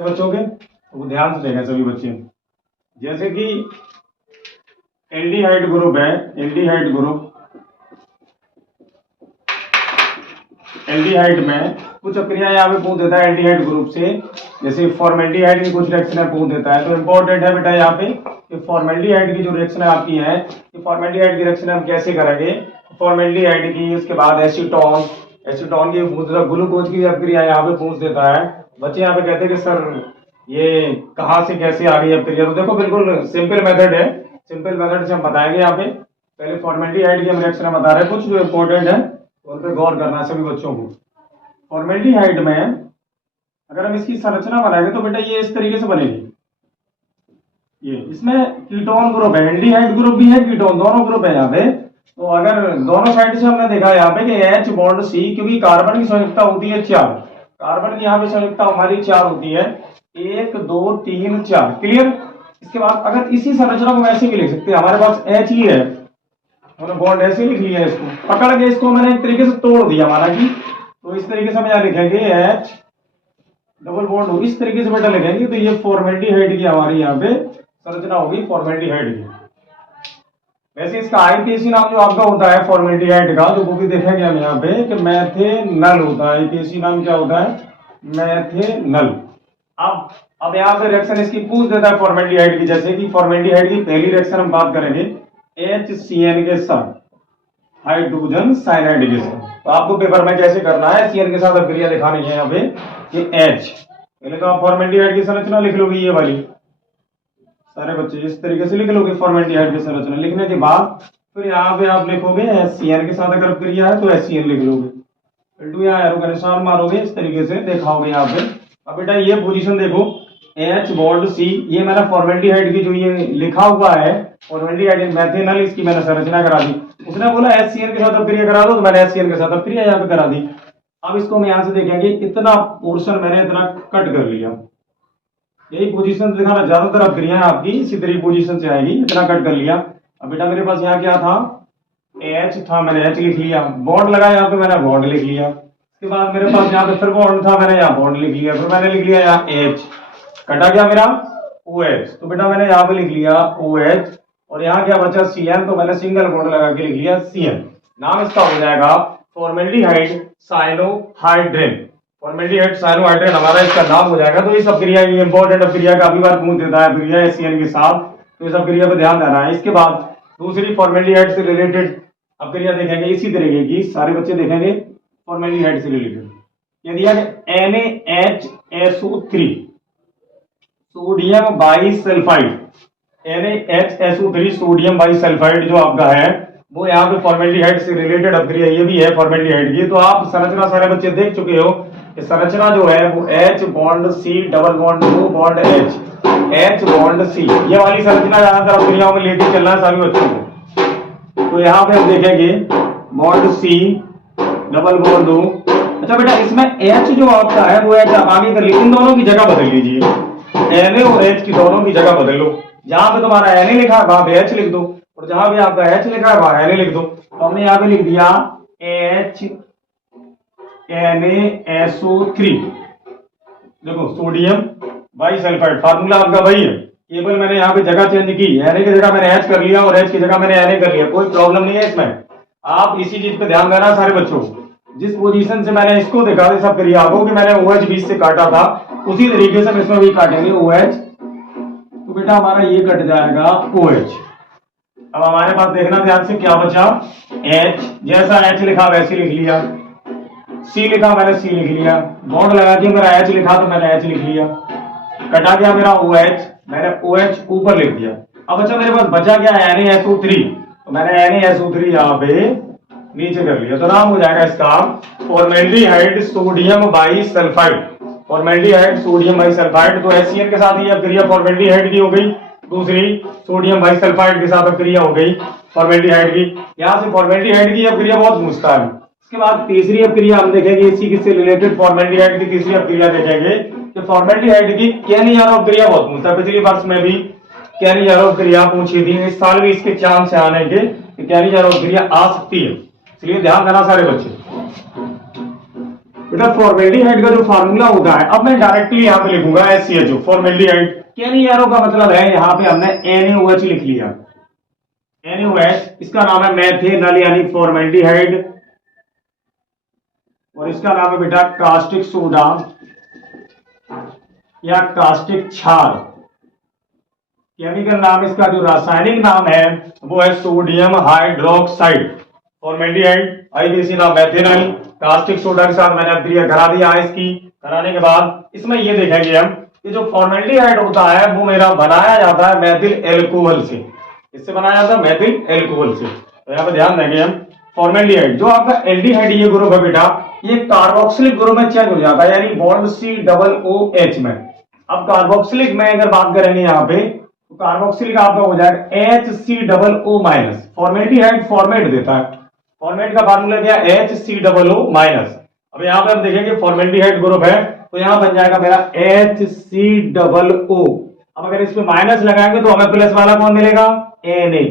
बच्चों के वो ध्यान से देखें सभी बच्चे। जैसे कि एल्डिहाइड ग्रुप है, एल्डिहाइड में कुछ अक्रिया यहाँ पे पूछ देता है एल्डिहाइड ग्रुप से, जैसे फॉर्मेल्डिहाइड की कुछ रिएक्शन पूछ देता है। तो इंपॉर्टेंट है बेटा यहाँ पे कि फॉर्मेल्डिहाइड की जो रिएक्शन आपकी है कि फॉर्मेल्डिहाइड की रिएक्शन हम कैसे करेंगे। फॉर्मेल्डिहाइड की, उसके बाद एसीटोन की पूछ देता है, ग्लूकोज की अक्रिया यहाँ पे पूछ देता है। बच्चे यहाँ पे कहते हैं कि सर ये कहाँ से कैसे आ गई अक्रिया। तो देखो बिल्कुल सिंपल मेथड है, सिंपल मेथड से हम बताएंगे। यहाँ पे पहले फॉर्मेल्डिहाइड की हम रिएक्शन बता रहे हैं, कुछ जो इंपॉर्टेंट है उन पर गौर करना है सभी बच्चों को। फॉर्मेल्डिहाइड में अगर हम इसकी संरचना बनाएंगे तो बेटा ये इस तरीके से बनेगी। ये इसमें कीटोन ग्रुप है, एल्डिहाइड ग्रुप भी है, कीटोन दोनों ग्रुप है यहाँ पे। तो अगर दोनों साइड से हमने देखा यहाँ पे कि H बॉन्ड C, क्योंकि कार्बन की संयुक्ता होती है 4, कार्बन की यहाँ पे संयुक्ता हमारी 4 होती है, 1 2 3 4। क्लियर। इसके बाद अगर इसी संरचना को वैसे भी लिख सकते हैं, हमारे पास H ही है, हमने बॉन्ड ऐसे लिख लिया है, इसको पकड़ के इसको मैंने एक तरीके से तोड़ दिया माना कि। तो इस तरीके से हम यहाँ लिखेंगे H डबल बॉन्ड हो, इस तरीके से बेटा लिखेंगे। तो ये फॉर्मेल्डिहाइड की हमारी यहाँ पे संरचना होगी फॉर्मेल्डिहाइड की। वैसे इसका आईपीएसी नाम जो आपका होता है फॉर्मेल्डिहाइड का, तो वो भी देखेंगे हम यहाँ पे कि मैथेनल होता है। आईपीएसी नाम क्या होता है? मैथेनल। अब यहाँ पे रिएक्शन इसकी पूछ देता है फॉर्मेल्डिहाइड की, जैसे कि फॉर्मेल्डिहाइड की पहली रिएक्शन हम बात करेंगे HCN के साथ हाइड्रोजन साइनाइड के साथ। तो आपको पेपर में कैसे करना है, CN के साथ अभिक्रिया दिखानी है यहाँ पे कि H। पहले तो आप फॉर्मेल्डिहाइड की संरचना लिख लोगे, ये वाली सारे बच्चे इस तरीके से लिख लोगे फॉर्मेल्डिहाइड की संरचना। लिखने के बाद फिर यहाँ पे आप लिखोगे HCN के साथ अगर क्रिया है तो HCN लिख लोगे, फिर यहाँ एरो का निशान मारोगे, इस तरीके से दिखाओगे यहाँ पे। अब बेटा ये पोजीशन देखो H बॉन्ड C, ये मैंने फॉर्मेल्डिहाइड की जो ये लिखा हुआ है फॉर्मेल्डिहाइड मैथेनल, इसकी मैंने संरचना करा दी। उसने बोला HCN के साथ अभिक्रिया करा दो, तो मैंने HCN के साथ अभिक्रिया यहाँ पे करा दी। अब इसको हम यहाँ से देखेंगे, इतना पोर्शन मैंने इतना कट कर लिया, यही पोजीशन दिखाना, ज्यादातर अभिक्रिया आपकी इसी तरीके पोजीशन से आएगी, इतना कट कर लिया। अब बेटा मेरे पास यहाँ क्या था, H था, मैंने H लिख लिया, बॉन्ड लगा यहाँ पे मैंने बॉन्ड लिख लिया। उसके बाद मेरे पास यहाँ पे फिर बॉन्ड था, मैंने यहाँ बॉन्ड लिख लिया, फिर मैंने लिख लिया यहाँ H, कटा गया मेरा OH। तो बेटा मैंने यहाँ पे लिख लिया OH, और यहाँ क्या बचा CN, तो मैंने सिंगल बॉन्ड लगा के लिख लिया CN। नाम इसका हो जाएगा फॉर्मेल्डिहाइड साइनोहाइड्रेन। फॉर्मेल्डिहाइड साइनोहाइड्रेन हमारा इसका नाम हो जाएगा। तो इस अभिक्रिया की इंपॉर्टेंट अभिक्रिया काफी बार पूछ देता है अभिक्रिया HCN के साथ, तो इस अभिक्रिया पर ध्यान देना है। इसके बाद दूसरी फॉर्मेल्डिहाइड से रिलेटेड अभिक्रिया देखेंगे, इसी तरीके की सारे बच्चे देखेंगे फॉर्मेल्डिहाइड से रिलेटेड। ये दिया NaHSO3 sodium bisulphide, NaHSO3 sodium bisulphide जो आपका है वो यहाँ पे फॉर्मेल्डिहाइड से रिलेटेड अभिक्रिया ये भी है फॉर्मेल्डिहाइड की। तो आप संरचना सारे बच्चे देख चुके हो कि संरचना जो है वो H bond C double bond O bond H bond C, ये वाली संरचना ज्यादातर अभिक्रियाओं में लेके चलना है सभी बच्चों को। तो यहाँ पे हम देखेंगे bond C double bond O। अच्छा बेटा इसमें H जो आपका है वो H आगे कर लीजिए, इन दोनों की जगह बदल लीजिए, Na और H की दोनों की जगह बदल लो। जहां पे तुम्हारा Na लिखा है वहां पे H लिख दो, और जहां भी आपका H लिखा है वहां Na लिख दो। तो हमने यहाँ पे लिख दिया H NaSO3। देखो सोडियम बाइसल्फाइड फार्मूला आपका वही है, केवल मैंने यहाँ पे जगह चेंज की, Na की जगह मैंने H कर लिया और H की जगह मैंने Na कर लिया, कोई प्रॉब्लम नहीं है इसमें। आप इसी चीज पे ध्यान देना सारे बच्चों, जिस पोजीशन से मैंने इसको दिखा दे सब करिए आपको कि मैंने OH बीच से काटा था, उसी तरीके से हम इसमें भी काटेंगे OH। तो बेटा हमारा ये कट जाएगा OH। अब हमारे पास देखना ध्यान से क्या बचा, H, जैसा H लिखा वैसे लिख लिया, C लिखा मैंने C लिख लिया, बॉन्ड लगा दिया, मेरा H लिखा तो मैंने H लिख लिया, कटा गया मेरा OH, मैंने OH ऊपर लिख दिया। अब अच्छा मेरे पास बचा क्या NaSO3, तो मैंने NaSO3 यहाँ पे नीचे कर लिया। तो नाम हो जाएगा इसका formaldehyde sodium bisulphide, formaldehyde sodium bisulphide. तो HCN के साथ ये अभिक्रिया फॉर्मेल्डिहाइड की हो गई, दूसरी सोडियम बाइसल्फाइड के साथ अभिक्रिया हो गई फॉर्मेल्डिहाइड की। यहाँ से फॉर्मेल्डिहाइड की अभिक्रिया बहुत मुश्किल है। इसके बाद तीसरी अभिक्रिया हम देखेंगे, इसी से रिलेटेड फॉर्मेल्डिहाइड की तीसरी अभिक्रिया देखेंगे कि फॉर्मेल्डिहाइड की कैनियारो अभिक्रिया बहुत मुश्किल है। पिछली वर्ष में भी कैनियारो अभिक्रिया पूछी थी, इस साल भी इसके चांस है आने के कि कैनियारो अभिक्रिया आ सकती है, इसलिए ध्यान देना सारे बच्चे। बेटा फॉर्मेल्डिहाइड का जो फार्मूला होता है, अब मैं डायरेक्टली यहाँ पे लिखूंगा HCHO फॉर्मेल्डिहाइड। KNERO का मतलब है यहाँ पे हमने NaOH लिख लिया। NaOH इसका नाम है मेथेनल यानी फॉर्मेल्डिहाइड, और इसका नाम है बेटा कास्टिक सोडा या कास्टिक क्षार। केमिकल नाम इसका जो रासायनिक नाम है वो है सोडियम हाइड्रोक्साइड फॉर्मेल्डिहाइड। आईपीसी नाम मेथेनल। कास्टिक सोडा के साथ मैंने अभिक्रिया करा दिया है इसकी। कराने के बाद इसमें ये देखेंगे हम कि जो फॉर्मेल्डिहाइड होता है वो मेरा बनाया जाता है मेथिल एल्कोहल से। इससे बनाया जाता है मेथिल एल्कोहल से। तो यहाँ पे ध्यान देंगे हम फॉर्मेल्डिहाइड जो आपका एल्डिहाइड ये ग्रुप है बेटा, ये कार्बोक्सिलिक ग्रुप में चेंज हो जाता है यानी बॉन्ड COOH में। अब कार्बोक्सिलिक में अगर बात करेंगे यहाँ पे तो कार्बोक्सिलिक आपका हो जाएगा HCOO-। फॉर्मेल्डिहाइड फॉर्मेट देता है, फॉर्मेट का फार्मूला क्या है HCOO-। अब यहाँ पे हम देखेंगे फॉर्मेल्डिहाइड ग्रुप है तो यहाँ बन जाएगा मेरा HCOO। अब अगर इसमें माइनस लगाएंगे तो हमें प्लस वाला कौन मिलेगा Na।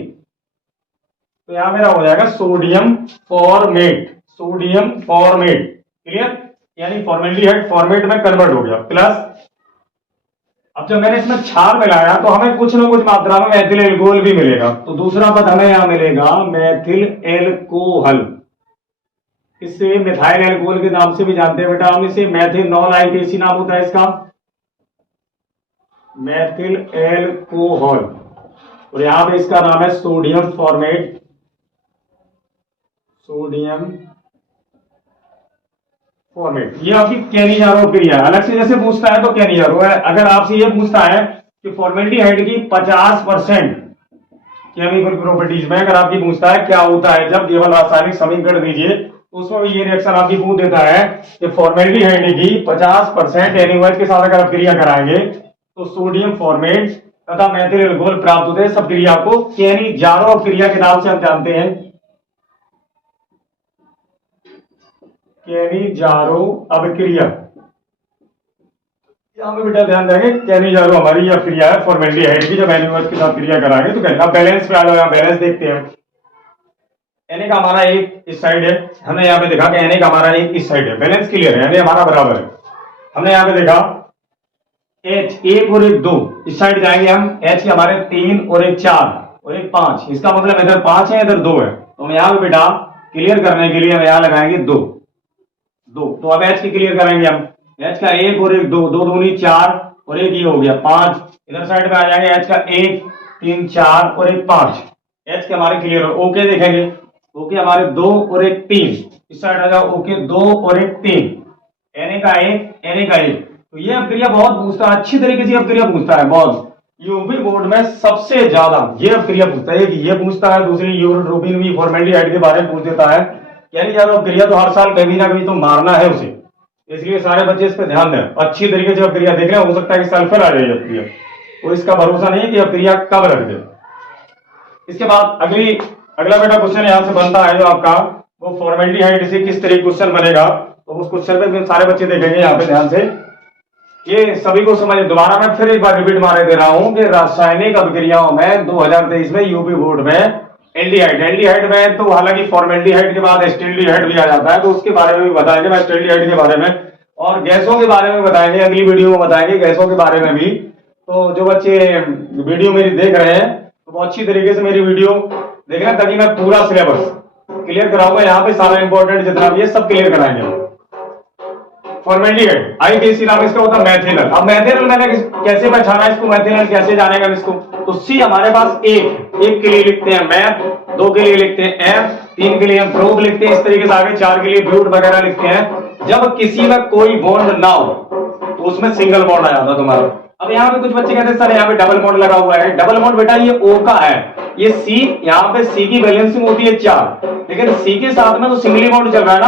तो यहाँ मेरा हो जाएगा sodium format, sodium format. Clear, यानी फॉर्मेल्डिहाइड फॉर्मेट में कन्वर्ट हो गया प्लस। अब जब मैंने इसमें क्षार मिलाया तो हमें कुछ ना कुछ मात्रा में मेथिल एल्कोहल भी मिलेगा, तो दूसरा पद हमें यहां मिलेगा मेथिल एल्कोहल। इसे मिथाइल एल्कोहल के नाम से भी जानते हैं बेटा हम इसे। मेथिनॉल आईपीसी नाम होता है इसका, मेथिल एल्कोहल। और यहां पे इसका नाम है सोडियम फॉर्मेट, सोडियम फॉर्मेट। ये आपकी केनिजारो क्रिया है। अलग से जैसे पूछता है तो केनिजारो है। अगर आपसे ये पूछता है कि फॉर्मेल्डिहाइड की 50% केमिकल प्रॉपर्टीज में अगर आपकी पूछता है क्या होता है जब केवल रासायनिक समीकरण दीजिए तो उसमें ये रिएक्शन आपकी पूछ देता है कि फॉर्मेल्डिहाइड की 50% NaOH के साथ अगर आप क्रिया कराएंगे तो सोडियम फॉर्मेट तथा मेथिल एल्कोहल प्राप्त होते हैं। सब क्रिया को केनिजारो क्रिया के नाम से हम जानते हैं, केनिजारो अभिक्रिया। यहां पे बेटा ध्यान देंगे केनिजारो हमारी यह क्रिया है फॉर्मेल्डिहाइड की, जब NaOH के साथ क्रिया कराएंगे तो कहना बैलेंस पे आ जाओ। यहाँ बैलेंस देखते हैं। Na का हमारा एक इस साइड है, हमने यहाँ पे देखा कि Na का हमारा एक इस साइड है, बैलेंस क्लियर है, यानी हमारा बराबर है। हमने यहाँ पे देखा H 1 और 1 2 इस साइड जाएंगे हम, H के हमारे 3 और 1 4 और 1 5, इसका मतलब इधर 5 है इधर 2 है, तो हम यहाँ पे बेटा क्लियर करने के लिए हम यहाँ लगाएंगे 2 2। तो अब H की क्लियर करेंगे हम, H का 1 और 1 2, 2 दूनी 4 और 1 ये हो गया 5। इधर साइड पे आ जाएंगे H का 1 3 4 और 1 5, H के हमारे क्लियर हो। ओके देखेंगे, ओके हमारे 2 और 1 3, इस साइड आ जाओ ओके 2 और 1 3, Na का 1 Na का 1। तो ये अभिक्रिया बहुत पूछता है, अच्छी तरीके से अभिक्रिया पूछता है बहुत। यूपी बोर्ड में सबसे ज्यादा ये अभिक्रिया पूछता है, ये पूछता है, दूसरी यूरोट्रोपिन भी फॉर्मेल्डिहाइड के बारे में पूछ देता है। यानी यार अभिक्रिया तो हर साल कभी ना कभी तो मारना है उसे, इसलिए सारे बच्चे इस पर ध्यान दें, अच्छी तरीके से अभिक्रिया देख रहे हैं। हो सकता है कि साल फिर आ जाए अभिक्रिया, तो इसका भरोसा नहीं है कि अभिक्रिया कब रख दे। इसके बाद अगला बेटा क्वेश्चन यहां से बनता है जो आपका वो फॉर्मेल्डिहाइड से किस तरीके क्वेश्चन बनेगा, तो उस क्वेश्चन पे सारे बच्चे देखेंगे यहाँ पे ध्यान से। ये सभी को समझ, दोबारा मैं फिर एक बार रिपीट मारे दे रहा हूं कि रासायनिक अभिक्रियाओं में 2023 में यूपी बोर्ड में एल्डिहाइड में तो हालांकि फॉर्मेल्डिहाइड के बाद एस्टेल्डिहाइड भी आ जाता है, तो उसके बारे में भी बताएंगे मैं, एस्टेल्डिहाइड के बारे में, और गैसों के बारे में बताएंगे, अगली वीडियो में बताएंगे गैसों के बारे में भी। तो जो बच्चे वीडियो मेरी देख रहे हैं तो वो अच्छी तरीके से मेरी वीडियो देख रहे हैं ताकि मैं पूरा सिलेबस क्लियर कराऊंगा। यहाँ पे सारा इंपॉर्टेंट जितना भी है सब क्लियर कराएंगे। फॉर्मेल्डिहाइड आईपीसी नाम इसका होता है मेथिनल। अब मेथिनल मैंने कैसे पहचाना इसको, मेथिनल कैसे जानेगा इसको, तो सी हमारे पास एक के लिए लिखते हैं मैप, 2 के लिए लिखते हैं एफ, 3 के लिए हम प्रोब लिखते हैं, इस तरीके से आगे 4 के लिए ब्यूट वगैरह लिखते हैं। जब किसी में कोई बॉन्ड ना हो तो उसमें सिंगल बॉन्ड आ जाता है तुम्हारा। अब यहाँ पे कुछ बच्चे कहते हैं सर यहाँ पे डबल बॉन्ड लगा हुआ है, डबल बॉन्ड बेटा ये O का है, ये C, यहाँ पे C की बैलेंसिंग होती है 4, लेकिन C के साथ में तो सिंगली बॉन्ड चल रहा है ना,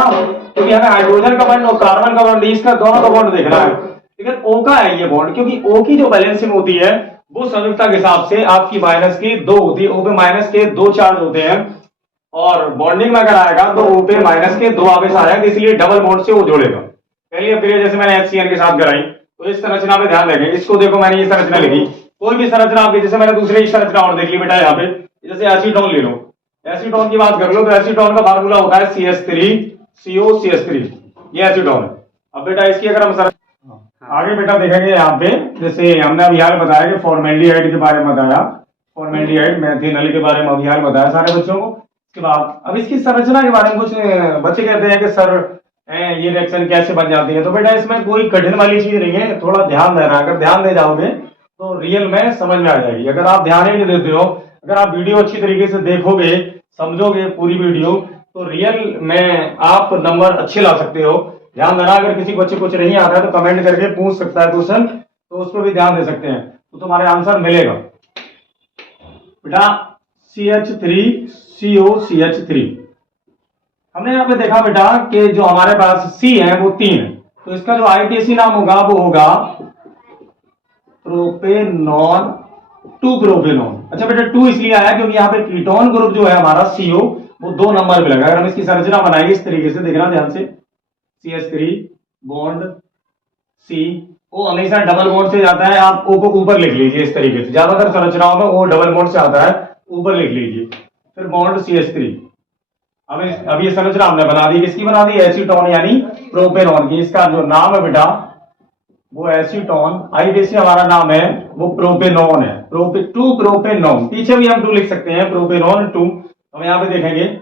क्योंकि हमें हाइड्रोजन का बॉन्ड और कार्बन का बॉन्ड इसका दोनों का बॉन्ड देखना है, लेकिन O का है ये बॉन्ड, क्योंकि O की जो बैलेंसिंग होती है वो संयुक्ता के हिसाब से आपकी माइनस की 2 होती है, O पे माइनस के 2 चार्ज होते हैं, और बॉन्डिंग में अगर आएगा तो O पे माइनस के 2 आवेश आ जाएंगे, इसलिए डबल बॉन्ड से वो जोड़ेगा। पहली अभिक्रिया जैसे मैंने HCl के साथ कराई तो इस संरचना पे ध्यान देंगे। इसको देखो मैंने ये संरचना लिखी, कोई भी संरचना आपकी, जैसे मैंने दूसरी संरचना और देख ली बेटा यहाँ पे, जैसे एसीटोन ले लो, एसीटोन की बात कर लो तो एसीटोन का फार्मूला होता है CH3COCH3, ये एसीटोन है। अब बेटा इसकी अगर हम आगे बेटा देखेंगे यहाँ पे, जैसे हमने अभी हाल बताया कि फॉर्मेल्डिहाइड के बारे में बताया, फॉर्मेल्डिहाइड मेथिनल के बारे में अभी हाल बताया सारे बच्चों को। इसके बाद अब इसकी संरचना के बारे में कुछ बच्चे कहते हैं कि सर ये रिएक्शन कैसे बन जाती है। तो बेटा इसमें कोई कठिन वाली चीज नहीं है, थोड़ा ध्यान देना। अगर ध्यान दे जाओगे तो रियल में समझ में आ जाएगी। अगर आप ध्यान ही नहीं देते हो, अगर आप वीडियो अच्छी तरीके से देखोगे, समझोगे पूरी वीडियो, तो रियल में आप नंबर अच्छे ला सकते हो। ध्यान देना, अगर किसी बच्चे कुछ नहीं आता है तो कमेंट करके पूछ सकता है क्वेश्चन, तो उस पर भी ध्यान दे सकते हैं, तो तुम्हारे आंसर मिलेगा। बेटा CH3COCH3 हमने यहाँ पे देखा बेटा कि जो हमारे पास C है वो 3 है, तो इसका जो IUPAC नाम होगा वो होगा प्रोपेनॉन 2 प्रोपेनॉन। अच्छा बेटा 2 इसलिए आया क्योंकि यहाँ पे कीटोन ग्रुप जो है हमारा CO वो 2 नंबर पे लगा। अगर हम इसकी संरचना बनाएंगे इस तरीके से, देखना ध्यान से, CH3 बॉन्ड C, O हमेशा डबल बॉन्ड से जाता है। आप O को ऊपर लिख लीजिए इस तरीके से, ज्यादातर संरचनाओं में O डबल बॉन्ड से आता है, ऊपर लिख लीजिए। फिर बॉन्ड CH3। अब ये संरचना हमने बना दी, किसकी बना दी? एसीटोन यानी प्रोपेनॉन की। इसका जो नाम है बेटा वो एसीटोन, IUPAC हमारा नाम है वो प्रोपेनॉन है, 2 प्रोपेनॉन। पीछे भी हम 2 लिख सकते हैं, प्रोपेनॉन 2। हम यहाँ पे देखेंगे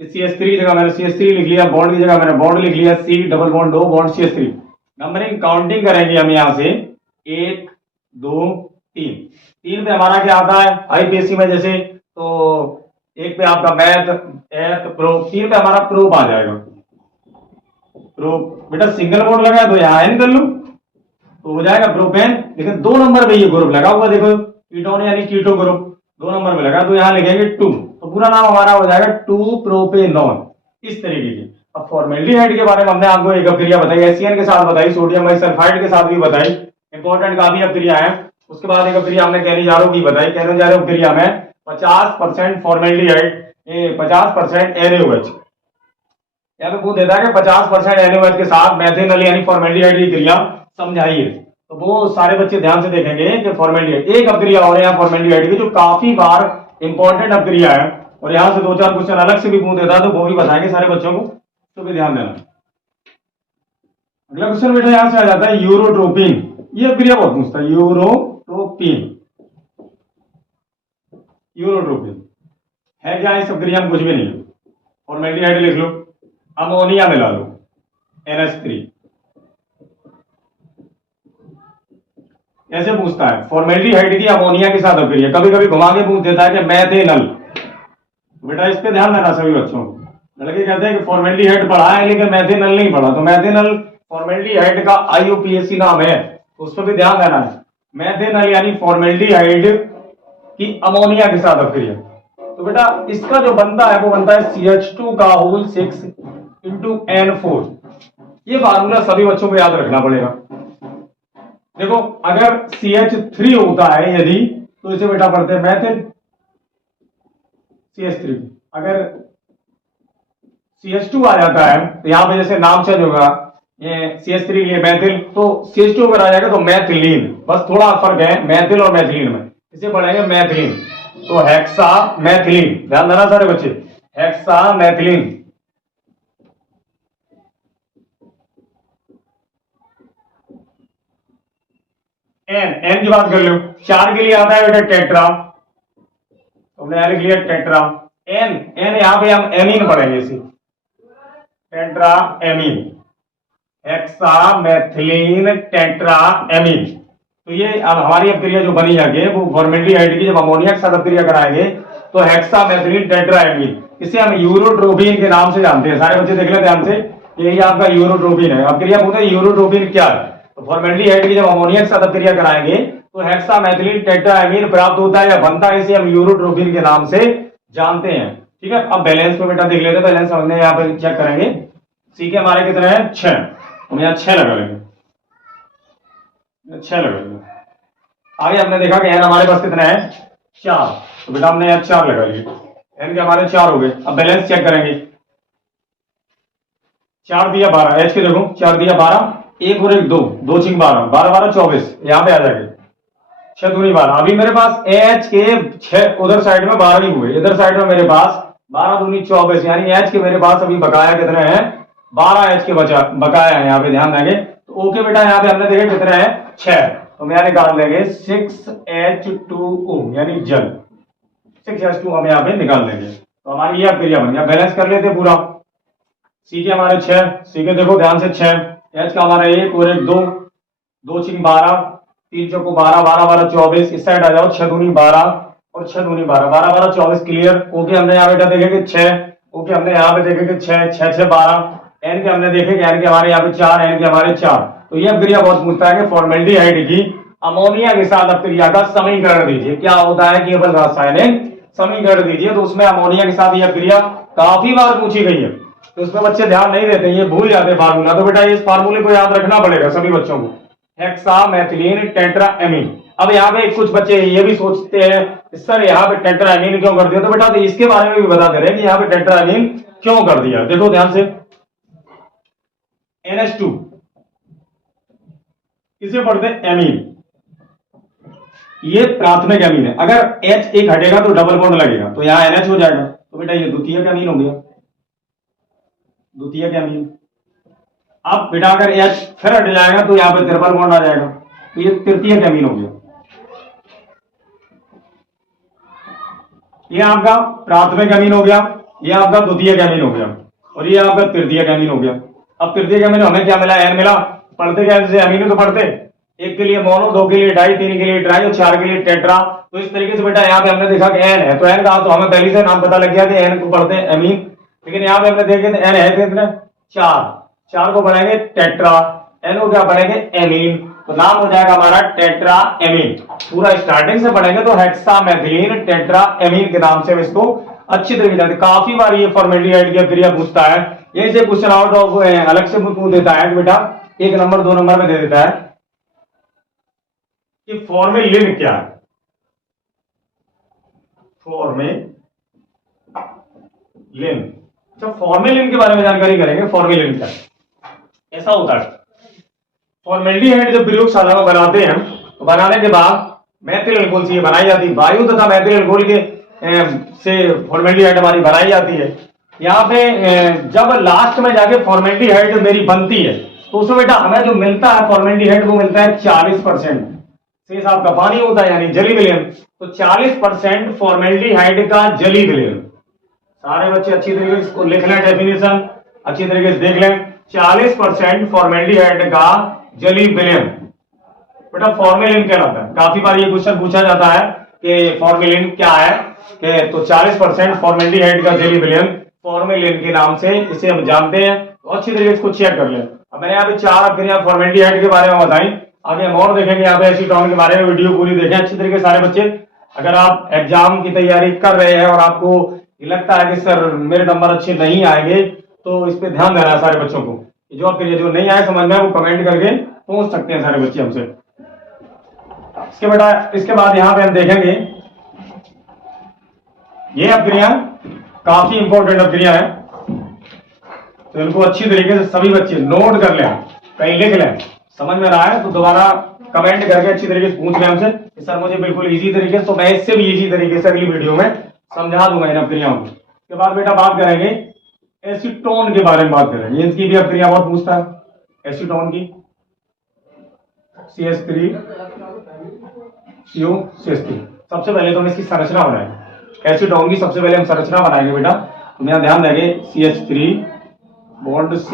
CH3 की जगह मैंने CH3 लिख लिया, बॉन्ड की जगह मैंने बॉन्ड लिख लिया, C double bond O bond CH3। Numbering counting करेंगे हम यहाँ से 1 2 3। 3 पे हमारा क्या आता है IUPAC में? जैसे तो 1 पे आपका मैथ, एथ, प्रोप। 3 पे हमारा प्रोप आ जाएगा, प्रोप। बेटा सिंगल बॉन्ड लगा है तो यहाँ एन कर लो तो हो जाएगा प्रोपेन। लेकिन 2 नंबर पे ये ग्रुप लगा हुआ, देखो कीटोन यानी कीटो ग्रुप 2 नंबर पे लगा, तो यहाँ लिखेंगे 2, तो पूरा नाम हमारा हो जाएगा 2 प्रोपेनॉन, इस तरीके की। अब फॉर्मेल्डिहाइड के बारे में हमने आपको एक अभिक्रिया बताई, HCl के साथ बताई, सोडियम बाइसल्फाइड के साथ भी बताई, इंपॉर्टेंट काफी अभिक्रिया है। उसके बाद एक अभिक्रिया हमने कैनिजारो की बताई। कैनिजारो अभिक्रिया में 50% फॉर्मेल्डिहाइड, 50% NaOH। यहाँ पे पूछ देता है कि 50% NaOH के साथ मेथिनल यानी फॉर्मेल्डिहाइड की क्रिया समझाइए, तो वो सारे बच्चे ध्यान से देखेंगे कि फॉर्मेल्डिहाइड। एक अभिक्रिया और है फॉर्मेल्डिहाइड की जो काफी बार इंपॉर्टेंट अभिक्रिया है, और यहाँ से 2-4 क्वेश्चन अलग से भी पूछ देता है, तो वो भी बताएंगे सारे बच्चों को, तो भी ध्यान देना। अगला क्वेश्चन बेटा यहां से आ जाता है यूरोट्रोपिन। ये अभिक्रिया बहुत पूछता है, यूरोट्रोपिन। यूरोट्रोपिन है क्या? इस अभिक्रिया में कुछ भी नहीं है। फॉर्मेल्डिहाइड लिख लो, अमोनिया मिला लो, NH3। ऐसे पूछता है फॉर्मेल्डिहाइड की अमोनिया के साथ अभिक्रिया। कभी कभी घुमा के पूछ देता है कि मेथिनल। बेटा इस पे ध्यान देना सभी बच्चों को। लड़के कहते हैं कि फॉर्मेल्डिहाइड पढ़ा है लेकिन मेथिनल नहीं पढ़ा, तो मेथिनल फॉर्मेल्डिहाइड का IUPAC नाम है, उस पर भी ध्यान देना है। मेथिनल यानी फॉर्मेल्डिहाइड की अमोनिया के साथ अभिक्रिया। तो बेटा इसका जो बनता है वो बनता है CH2 का होल 6 इंटू N4। ये फार्मूला सभी बच्चों को याद रखना पड़ेगा। देखो अगर CH3 होता है यदि, तो इसे बेटा पढ़ते हैं मेथिल CH3। अगर CH2 आ जाता है तो यहां पे जैसे नाम चेंज होगा, ये CH3 ये मेथिल, तो CH2 अगर आ जाएगा तो मैथिलीन। बस थोड़ा फर्क है मेथिल और मैथिलीन में, इसे पढ़ेंगे मैथिलीन। तो हेक्सा मैथिलीन, ध्यान देना सारे बच्चे, हेक्सा मैथिलीन। एन की बात कर लो, 4 के लिए आता है बेटा टेट्रा, हमने लिख लिया टेट्रा। एन यहां पे हम एमीन पढ़ेंगे, इसी tetra amine, hexa मैथिलीन tetra amine. तो ये अब हमारी अभिक्रिया जो बनी जाके वो फॉर्मेल्डिहाइड की जब अमोनिया के साथ अभिक्रिया कराएंगे तो हेक्सा मैथिलीन टेट्रा एमीन, इसे हम यूरोट्रोपिन के नाम से जानते हैं। सारे बच्चे देख ले ध्यान से, यही आपका यूरोट्रोपिन है। अभिक्रिया पूछते हैं यूरोट्रोपिन क्या है, तो फॉर्मेल्डिहाइड की जब अमोनिया के साथ अभिक्रिया कराएंगे तो हेक्सा मैथिलीन टेट्रा एमीन प्राप्त होता है या बनता है, इसे हम यूरोट्रोपिन के नाम से जानते हैं। ठीक है, अब बैलेंस पे बेटा देख लेते हैं। बैलेंस हमने यहाँ पे चेक करेंगे, सी के हमारे कितने हैं 6, हम यहाँ 6 लगा लेंगे, 6 लगा लेंगे। आगे हमने देखा कि एन हमारे पास कितना है 4, तो बेटा हमने यहाँ 4 लगा लिए, एन के हमारे 4 हो गए। अब बैलेंस चेक करेंगे, 4 दिया 12, एच के देखो 4 दिया 12, 1 और 1 2, 2 6 12, 12 12 24, यहाँ पे आ जाएंगे 6 दूनी 12। अभी मेरे पास एच के 6 उधर साइड में 12 ही हुए, इधर साइड में मेरे पास 12 दूनी 24, यानी एच के मेरे पास अभी बकाया कितने हैं 12 H के बकाया है, यहाँ पे ध्यान देंगे। तो ओके बेटा, यहाँ पे हमने देखे कितने हैं 6, तो हम यहाँ निकाल देंगे 6H2O यानी जल, 6H2 हम यहाँ पे निकाल लेंगे। तो हमारी ये अभिक्रिया बन गया। बैलेंस कर लेते पूरा। सी के हमारे 6, सी के देखो ध्यान से 6, H का हमारा 1 और 1 2, 2 6 12, 3 चौको 12, 12 12 24, इस साइड आ जाओ 6 दूनी 12 और 6 दूनी 12, 12 12 24 क्लियर। ओके हमने यहाँ बेटा देखे कि 6, ओके हमने यहाँ पे देखे कि 6 6 6 12, एन के हमने देखे कि एन के हमारे यहाँ पे 4, एन के हमारे 4। तो ये अभिक्रिया बहुत पूछता है कि फॉर्मेल्डिहाइड की अमोनिया के साथ अभिक्रिया का समीकरण दीजिए। क्या होता है केवल रासायनिक समीकरण दीजिए। तो उसमें अमोनिया के साथ ये अभिक्रिया काफी बार पूछी गई है, तो उसमें बच्चे ध्यान नहीं देते, ये भूल जाते फार्मूला। तो बेटा इस फार्मूले को याद रखना पड़ेगा सभी बच्चों को, हेक्सामेथिलीन टेट्राएमीन। अब यहाँ पे कुछ बच्चे ये भी सोचते हैं सर यहाँ पे टेट्राएमीन क्यों कर दिया, तो बेटा तो इसके बारे में भी बता दे रहे हैं कि यहाँ पे टेट्राएमीन क्यों कर दिया। देखो ध्यान से, NH2 इसे पढ़ते हैं एमीन, ये प्राथमिक एमीन है। अगर H एक हटेगा तो डबल बॉन्ड लगेगा, तो यहाँ NH हो जाएगा, तो बेटा ये द्वितीयक एमीन हो गया, द्वितीयक एमीन। अब बेटा अगर H फिर हट जाएगा तो यहाँ पे ट्रिपल बॉन्ड आ जाएगा, तो ये तृतीयक एमीन हो गया। ये आपका प्राथमिक एमीन हो गया, ये आपका द्वितीयक एमीन हो गया, और ये आपका तृतीयक एमीन हो गया। अब तृतीयक एमीन हमें क्या मिला, एन मिला। पढ़ते क्या जैसे एमीन तो पढ़ते, एक के लिए मोनो, 2 के लिए डाई, 3 के लिए ट्राई और 4 के लिए टेट्रा। तो इस तरीके से बेटा यहाँ पे हमने देखा कि एन है, तो एन का तो हमें पहले से नाम पता लग गया कि एन को पढ़ते हैं एमीन। लेकिन यहाँ पे हमने देखे एन है कितने 4, 4 को बनाएंगे टेट्रा, एन को क्या बनाएंगे एमीन, तो नाम हो जाएगा हमारा टेट्राएमीन। पूरा स्टार्टिंग से पढ़ेंगे तो हेक्सामेथिलीन टेट्राएमीन के नाम से इसको अच्छी तरीके से। काफी बार ये फॉर्मेल्डिहाइड की अभिक्रिया पूछता है, ये से क्वेश्चन आउट ऑफ अलग से पूछ देता है कि बेटा 1 नंबर 2 नंबर में दे देता है कि फॉर्मेलिन क्या है। फॉर्मेलिन, अच्छा फॉर्मेलिन के बारे में जानकारी करेंगे। फॉर्मेलिन क्या है, ऐसा होता है फॉर्मेल्डिहाइड जब प्रयोगशाला में बनाते हैं तो बनाने के बाद मैथिल अल्कोहल से बनाई जाती है, वायु तथा मैथिल अल्कोहल के से फॉर्मेल्डिहाइड हमारी बनाई जाती है। यहाँ पे जब लास्ट में जाके फॉर्मेल्डिहाइड मेरी बनती है तो उसमें बेटा हमें जो मिलता है फॉर्मेल्डिहाइड वो मिलता है 40%, शेष आपका पानी होता है यानी जली विलयन। तो 40% फॉर्मेल्डिहाइड का जली विलयन, सारे बच्चे अच्छी तरीके से इसको लिख लें, डेफिनेशन अच्छी तरीके से देख लें। 40% फॉर्मेल्डिहाइड का जली विलयन बेटा फॉर्मेलिन कहलाता है। काफी बार ये क्वेश्चन पूछा जाता है कि फॉर्मेलिन क्या है, कि तो 40% फॉर्मेल्डिहाइड का जली विलयन फॉर्मेलिन के नाम से इसे हम जानते हैं। तो अच्छी तरीके से इसको चेक कर लें। अब मैंने यहाँ पे 4 अभिक्रिया फॉर्मेल्डिहाइड के बारे में बताई, आगे हम और देखेंगे। यहाँ पे एसीटोन के बारे में वीडियो पूरी देखें अच्छी तरीके से सारे बच्चे। अगर आप एग्जाम की तैयारी कर रहे हैं और आपको लगता है कि सर मेरे नंबर अच्छे नहीं आएंगे, तो इस पे ध्यान देना है सारे बच्चों को। जो अभिक्रिया जो नहीं आए समझ में वो कमेंट करके पूछ सकते हैं सारे बच्चे हमसे। इसके बाद यहाँ पे हम देखेंगे ये अभिक्रिया काफी इंपॉर्टेंट अभिक्रिया है, तो इनको अच्छी तरीके से सभी बच्चे नोट कर लें, कहीं लिख लें। समझ में रहा है तो दोबारा कमेंट करके अच्छी तरीके से पूछ लें हमसे कि सर मुझे बिल्कुल इजी तरीके से, तो मैं इससे भी इजी तरीके से अगली वीडियो में समझा दूंगा इन अभिक्रियाओं को। इसके बाद बेटा बात करेंगे एसीटोन के बारे में बात करेंगे। इसकी भी अभिक्रिया बहुत पूछता है एसीटोन की, CH3 COCH3। सबसे पहले तो हम इसकी संरचना बनाएंगे। एसीटोन की सबसे पहले हम संरचना बनाएंगे बेटा, तो यहाँ ध्यान देंगे CH3 बॉन्ड C,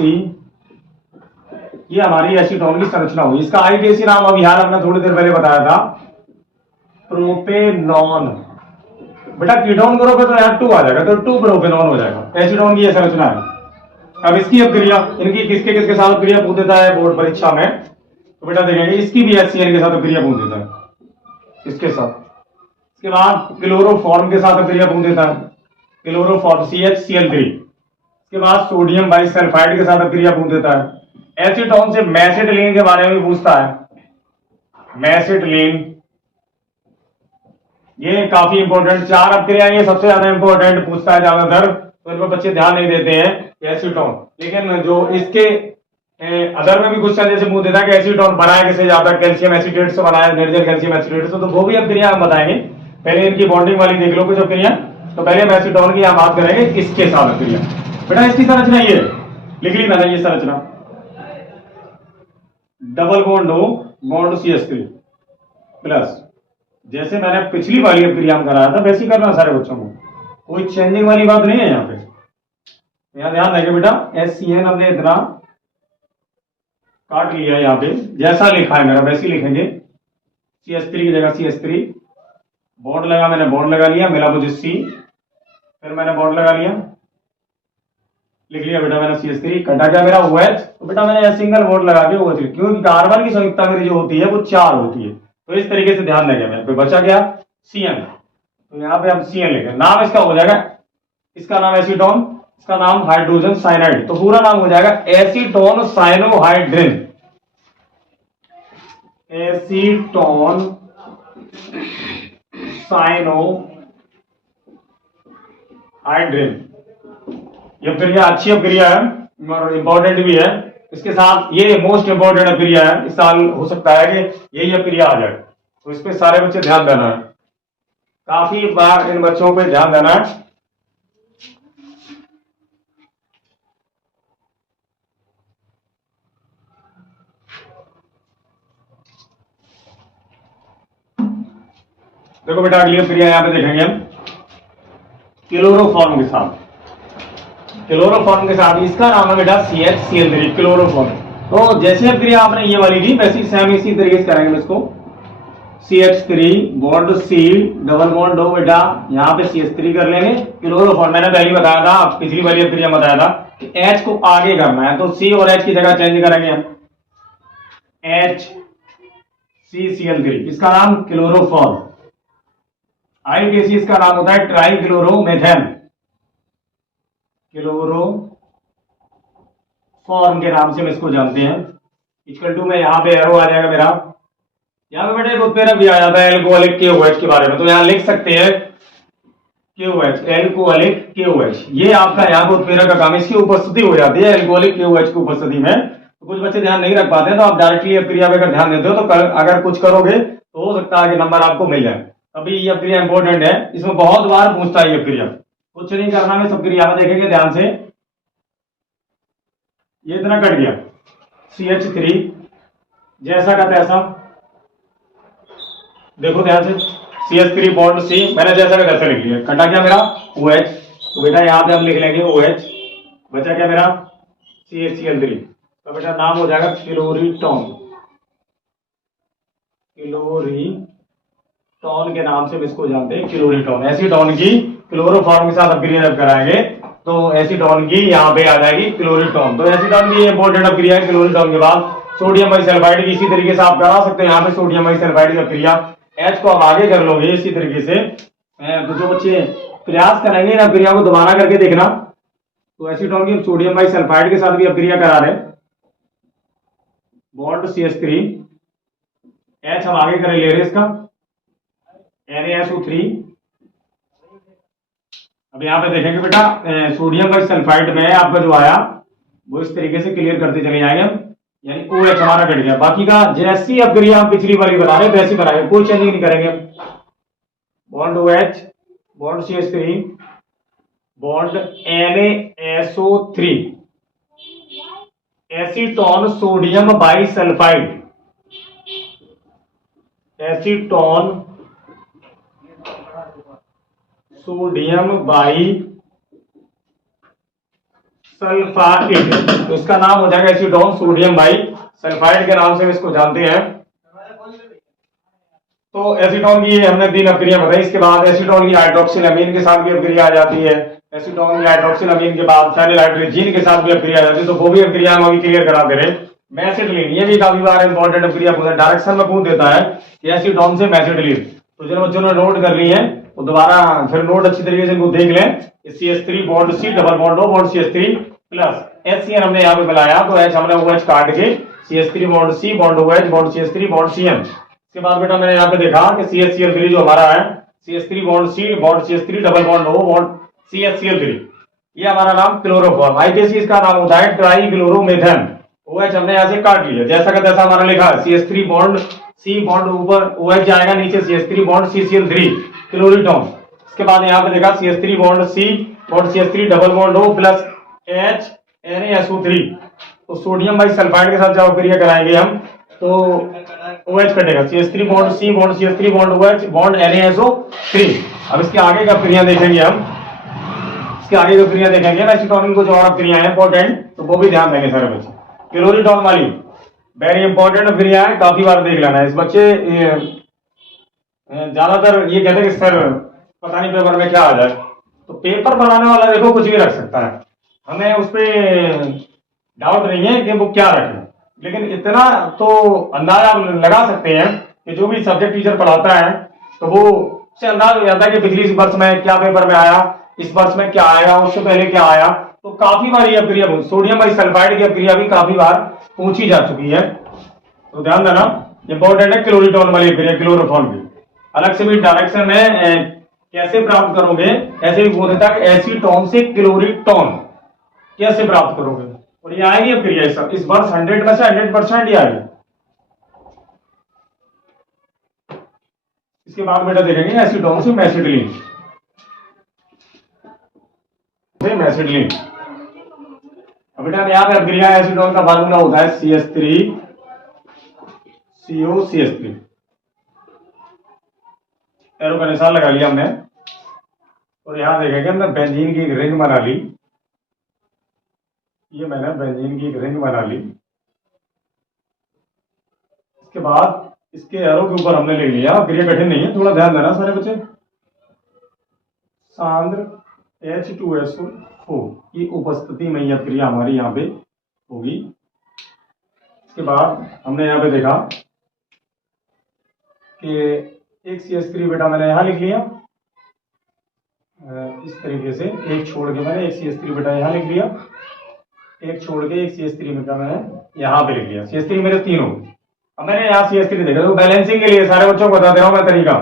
ये हमारी एसीटोन की संरचना होगी। इसका आईटीसी नाम अभी हाल हमने थोड़ी देर पहले बताया था प्रोपेनॉन। बेटा कीटोन ग्रुप है तो यहाँ 2 आ जाएगा, तो 2 प्रोपेनॉन हो जाएगा। एसीटोन की ये संरचना है। अब इसकी अभिक्रिया, इनकी किसके किसके साथ अभिक्रिया पूछ देता है बोर्ड परीक्षा में, तो बेटा देखेंगे इसकी भी HCl के साथ अभिक्रिया पूछ देता है, इसके साथ। इसके बाद क्लोरोफॉर्म के साथ अभिक्रिया पूछ देता है, क्लोरोफॉर्म CHCl3। इसके बाद सोडियम बाइसल्फाइड के साथ अभिक्रिया पूछ देता है। एसीटोन से मेसिटिलीन के बारे में पूछता है, मेसिटिलीन। ये काफी इंपॉर्टेंट 4 अभिक्रिया, ये सबसे ज्यादा इंपॉर्टेंट पूछता है ज्यादातर, तो इनको बच्चे ध्यान नहीं देते हैं एसीटोन। लेकिन जो इसके अदर में भी क्वेश्चन जैसे पूछ देता है कि एसीटोन बनाया किसे जाता है, कैल्शियम एसीटेट से बनाया, निर्जल कैल्शियम एसीटेट से, तो वो भी अभिक्रिया हम बताएंगे। पहले इनकी बॉन्डिंग वाली देख लो कुछ अभिक्रिया। तो पहले हम एसीटोन की यहाँ बात करेंगे, इसके साथ अभिक्रिया। बेटा इसकी संरचना ये लिख ली मैंने ये संरचना, double bond O bond CH3 plus, जैसे मैंने पिछली वाली अभिक्रिया में कराया था वैसे ही करना सारे बच्चों को, कोई चेंजिंग वाली बात नहीं है यहाँ पे। यहाँ ध्यान रखिए बेटा, HCN हमने इतना काट लिया यहाँ पे, जैसा लिखा है मेरा वैसे ही लिखेंगे, CH3 की जगह CH3, बॉन्ड लगा मैंने, बॉन्ड लगा लिया, मिला मुझे C, फिर मैंने बॉन्ड लगा लिया, लिख लिया बेटा मैंने CH3, कटा क्या मेरा OH, तो बेटा मैंने सिंगल बॉन्ड लगा के OH, क्योंकि कार्बन की संयुक्ता मेरी जो होती है वो 4 होती है, तो इस तरीके से ध्यान रखें। मेरे पे बचा क्या CN, तो यहाँ पे हम CN लिखें, नाम इसका हो जाएगा, इसका नाम एसीटोन, इसका नाम हाइड्रोजन साइनाइड, तो पूरा नाम हो जाएगा एसीटोन साइनोहाइड्रिन, एसीटोन साइनोहाइड्रिन। ये अभिक्रिया अच्छी अभिक्रिया है और इंपॉर्टेंट भी है, इसके साथ ये मोस्ट इंपॉर्टेंट अभिक्रिया है, इस साल हो सकता है कि यही अभिक्रिया आ जाए, तो इस पे सारे बच्चे ध्यान देना है, काफी बार इन बच्चों पे ध्यान देना है। देखो बेटा अगली अभिक्रिया यहाँ पे देखेंगे हम क्लोरोफॉर्म के साथ, क्लोरोफॉर्म के साथ, इसका नाम है बेटा CHCl3 क्लोरोफॉर्म। तो जैसे अभिक्रिया आपने ये वाली थी वैसे सेम इसी तरीके से करेंगे इसको, CH3 bond C double bond O, बेटा यहाँ पे CH3 कर लेंगे, क्लोरोफॉर्म मैंने पहले बताया था, पिछली वाली अभिक्रिया में बताया था कि H को आगे करना है, तो C और H की जगह चेंज करेंगे हम, HCCl3, इसका नाम क्लोरोफॉर्म। IUPAC इसका नाम होता है ट्राइक्लोरोमेथेन, क्लोरोफॉर्म के नाम से हम इसको जानते हैं। इक्वल टू में यहाँ पे एरो आ जाएगा मेरा, यहाँ पे बेटा एक उत्प्रेरक भी आ जाता है एल्कोहलिक KOH के बारे में, तो यहाँ लिख सकते हैं KOH, एल्कोहलिक KOH, ये आपका यहाँ पे उत्प्रेरक का काम, इसकी उपस्थिति हो जाती है एल्कोहलिक KOH की उपस्थिति में। तो कुछ बच्चे ध्यान नहीं रख पाते हैं, तो आप डायरेक्टली अभिक्रिया पे अगर ध्यान देते हो तो अगर कुछ करोगे तो हो सकता है कि नंबर आपको मिल जाए। अभी ये अभिक्रिया इंपॉर्टेंट है, इसमें बहुत बार पूछता है ये अभिक्रिया, कुछ नहीं करना है, सब क्रिया में देखेंगे ध्यान से, ये इतना कट गया CH3 जैसा का तैसा, देखो ध्यान से CH3 बॉन्ड C, मैंने जैसा का तैसा लिख लिया, कटा क्या मेरा OH, तो बेटा यहाँ पे हम लिख लेंगे OH, बचा क्या मेरा CHCl3, तो बेटा नाम हो जाएगा क्लोरीटोन, क्लोरीटोन के नाम से इसको जानते हैं क्लोरीटोन। एसीटोन की क्लोरोफॉर्म के साथ अभिक्रिया जब कराएंगे तो एसीटोन की यहाँ पे आ जाएगी क्लोरीटोन, तो एसीटोन की इंपॉर्टेंट अभिक्रिया है। क्लोरीटोन के बाद सोडियम बाइसल्फाइड की इसी तरीके से आप करा सकते हैं, यहाँ पे सोडियम बाइसल्फाइड की अभिक्रिया, H को आप आगे कर लोगे इसी तरीके से। तो जो बच्चे प्रयास करेंगे इन अभिक्रिया को दोबारा करके देखना, तो एसीटोन की सोडियम बाइसल्फाइड के साथ भी अभिक्रिया करा रहे, बॉन्ड CH3, H हम आगे कर ले रहे इसका NaSO3। अब यहाँ पे देखेंगे बेटा सोडियम बाइसल्फाइड में आपका जो आया वो इस तरीके से क्लियर करते चले जाएंगे हम, यानी OH हमारा कट गया, बाकी का जैसी अभिक्रिया हम पिछली वाली बना रहे वैसी बनाएंगे, कोई चेंजिंग नहीं करेंगे। Bond OH bond CH3 bond NaSO3, acetone sodium bisulphide, acetone sodium bisulphide, तो इसका नाम हो जाएगा एसीटोन सोडियम बाइसल्फाइड के नाम से इसको जानते हैं। तो एसीटोन की हमने 3 अभिक्रिया बताई, इसके बाद एसीटोन की हाइड्रोक्सिल अमीन के साथ भी अभिक्रिया आ जाती है, एसीटोन की हाइड्रोक्सिल अमीन के बाद फेनिलहाइड्रोजीन के साथ भी अभिक्रिया आ जाती है, तो वो भी अभिक्रिया हम अभी क्लियर करा दे रहे। मैसेटिलीन, ये भी काफी बार इंपॉर्टेंट अभिक्रिया डायरेक्शन में पूछ देता है कि एसीटोन से मैसेटिलीन, तो जिन बच्चों ने नोट कर ली है वो दोबारा फिर नोट अच्छी तरीके से इनको देख लें। CH3 bond C double bond O bond CH3 plus HCN हमने यहाँ पे मिलाया, तो H हमने OH काट के CH3 bond C bond OH bond CH3 bond CN। इसके बाद बेटा मैंने यहाँ पे देखा कि CHCl3 जो हमारा है, CH3 bond C bond CH3 double bond O bond CHCl3, ये हमारा नाम क्लोरोफॉर्म। IUPAC इसका नाम होता है ट्राइक्लोरोमेथेन। OH हमने यहाँ से काट लिया, जैसा का तैसा हमारा लिखा है, CH3 बॉन्ड C बॉन्ड ऊपर OH जाएगा, नीचे CH3 बॉन्ड CCl3 क्लोरीटोन। इसके बाद यहाँ पे देखा CH3 bond C bond CH3 double bond O plus H Na-SO3, तो सोडियम बाई सल्फाइड के साथ जब क्रिया कराएंगे हम तो OH कटेगा, CH3 bond C bond CH3 bond OH bond Na-SO3। अब इसके आगे का क्रिया देखेंगे हम, इसके आगे का क्रिया देखेंगे ना, एसीटोन को जो और क्रिया है इंपॉर्टेंट, तो वो भी ध्यान देंगे सारे बच्चे। क्लोरीटोन वाली वेरी इंपॉर्टेंट क्रिया है, काफी बार देख लेना है। इस बच्चे ज्यादातर ये कहते हैं कि सर पता नहीं पेपर में क्या आ जाए, तो पेपर बनाने वाला देखो कुछ भी रख सकता है, हमें उस पर डाउट नहीं है कि वो क्या रखे, लेकिन इतना तो अंदाजा आप लगा सकते हैं कि जो भी सब्जेक्ट टीचर पढ़ाता है तो वो से अंदाज हो जाता है कि पिछली वर्ष में क्या पेपर में आया, इस वर्ष में क्या आएगा, उससे पहले क्या आया। तो काफी बार ये क्रिया सोडियम बाई सल्फाइड की क्रिया भी काफी बार पूछी जा चुकी है, तो ध्यान देना इंपॉर्टेंट है। क्लोरीटोन वाली क्रिया क्लोरोफॉर्म की अलग से भी डायरेक्शन में कैसे प्राप्त करोगे, ऐसे भी बोल देता है एसीटोन से क्लोरीटोन कैसे प्राप्त करोगे, और ये आएगी अब क्रिया इस वर्ष 100 में से 100% ही आएगी। इसके बाद बेटा देखेंगे एसीटोन से मैसिटिलीन, मैसिटिलीन। अब बेटा यहाँ पे क्रिया एसीटोन का फार्मूला होता है CH3COCH3, एरो का निशान लगा लिया हमने, और यहां देखेंगे हमने बेंजीन की एक रिंग बना ली, ये मैंने बेंजीन की एक रिंग बना ली। इसके बाद इसके एरो के ऊपर हमने ले लिया, क्रिया कठिन नहीं है, थोड़ा ध्यान देना सारे बच्चे, सांद्र H2SO4 की उपस्थिति में यह क्रिया हमारी यहाँ पे होगी। इसके बाद हमने यहाँ पे देखा कि एक CH3 बेटा मैंने यहाँ लिख लिया, इस तरीके से एक छोड़ के मैंने एक CH3 बेटा यहाँ लिख लिया, एक छोड़ के एक CH3 बेटा मैंने यहाँ पे लिख लिया। CH3 मेरे 3 हो। अब मैंने यहाँ CH3 देखा, तो बैलेंसिंग के लिए सारे बच्चों को बता दे रहा हूँ मैं तरीका,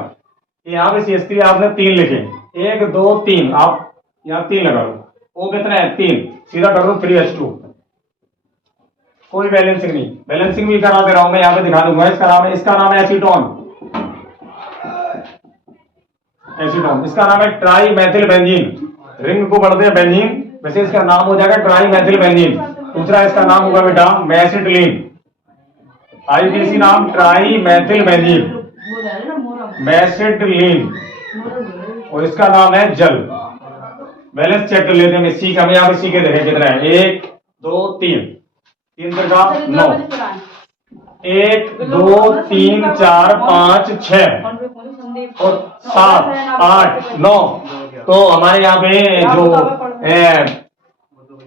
यहाँ पे CH3 आपने 3 लिखे, 1 2 3, आप यहाँ 3 लगा लो, वो कितना है 3, सीधा कर दो 3H2, कोई बैलेंसिंग नहीं, बैलेंसिंग भी करा दे रहा हूं मैं, यहाँ पे दिखा दूंगा। इसका नाम है एसीटोन, एसीटोन। इसका नाम है ट्राई मैथिल बेंजीन, रिंग को पढ़ते हैं बेंजीन, वैसे इसका नाम हो जाएगा ट्राई मैथिल बेंजीन। दूसरा इसका नाम होगा बेटा मैसिटिलीन, आईपीसी नाम ट्राई मैथिल बेंजीन, मैसिटिलीन, और इसका नाम है जल। बैलेंस चेक कर लेते हैं सी का, हम यहाँ पे सी के देखें कितना है, 1 2 3, 3 का 9, 1 2 3 4 5 6 और 7 8 9, तो हमारे यहाँ पे जो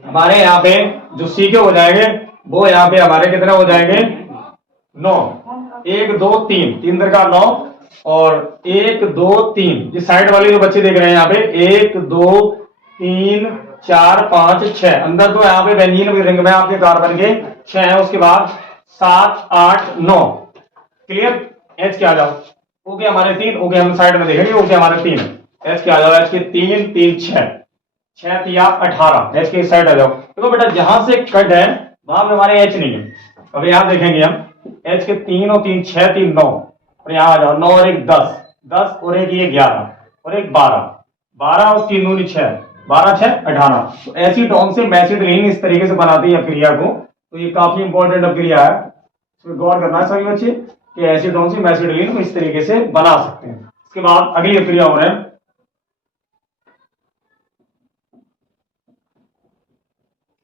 हमारे यहाँ पे जो सी के हो जाएंगे वो यहाँ पे हमारे कितने हो जाएंगे 9, 1 2 3, 3 का 9 और 1 2 3, ये साइड वाले जो बच्चे देख रहे हैं यहाँ पे 1 2 3 4 5 6, अंदर तो यहाँ पे बेंजीन की रिंग में आपके कार्बन के 6 है, उसके बाद 7 8 9, क्लियर। एच के आ जाओ, ओके हमारे 3, ओके हम साइड में देखेंगे, ओके हमारे 3, एच के आ जाओ, एच के 3 3 6 3 18, एच के साइड आ जाओ। देखो बेटा जहां से कट है वहां पे हमारे एच नहीं है, अब यहाँ देखेंगे हम एच के 3 और 3 6 3 9, और यहाँ आ जाओ 9 और 1 10 10 और 1 ये 11 और 1 12 12 और 3 दूनी 6 12 6 18, तो एसीटोन से मैसिटिलीन इस तरीके से बनाती है क्रिया को, तो ये काफी इंपॉर्टेंट क्रिया है, इसमें गौर करना है सभी बच्चे कि एसीटोन से मैसिटिलीन को इस तरीके से बना सकते हैं। इसके बाद अगली क्रिया हो रहा है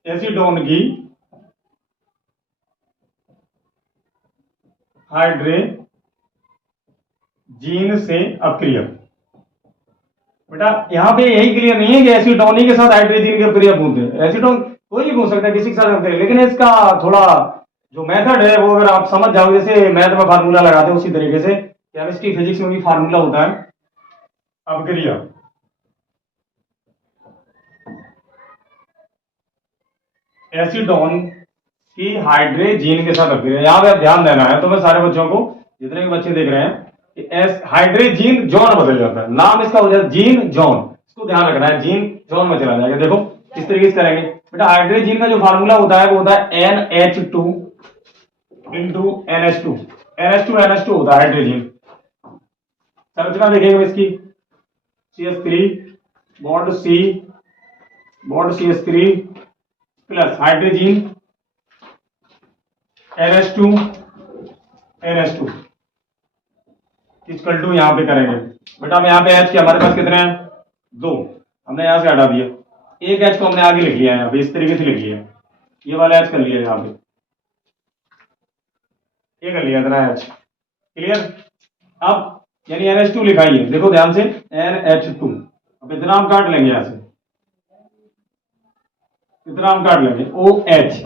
एसीटोन की हाइड्रोजीन से अक्रिया। बेटा यहाँ पे यही क्लियर नहीं है कि एसीटोन के साथ हाइड्रोजन की क्रिया पूछते हैं, एसीटोन कोई भी पूछ सकता है किसी के साथ करें, लेकिन इसका थोड़ा जो मेथड है वो अगर आप समझ जाओ, जैसे मैथ में फार्मूला लगाते हैं उसी तरीके से केमिस्ट्री फिजिक्स में भी फार्मूला होता है अपक्रिया। एसीटोन की हाइड्रोजीन के साथ अपक्रिया, यहाँ पे ध्यान देना है तुम्हें सारे बच्चों को, जितने भी बच्चे देख रहे हैं, हाइड्रोजीन जॉन बदल जाता है, नाम इसका हो जाता है जीन जॉन, इसको ध्यान रखना है, जीन जॉन में चला जाएगा। देखो किस तरीके से करेंगे बेटा, हाइड्रोजीन का जो फार्मूला होता है वो होता है NH2 इंटू NH2, NH2 होता है हाइड्रोजीन। संरचना देखेंगे इसकी, CH3 bond C bond CH3 plus hydrogen NH2 NH2 equal to यहां पे करेंगे बेटा। हम यहां पे H के हमारे पास कितने हैं, 2, हमने यहां से हटा दिया। एक H को हमने आगे लिख लिया है यहाँ पे, इस तरीके से लिख लिया, ये वाला H कर लिया यहाँ पे, ये कर लिया इतना H, क्लियर। अब यानी NH2 लिखा ही है, देखो ध्यान से NH2। अब इतना हम काट लेंगे यहाँ से, इतना हम काट लेंगे OH।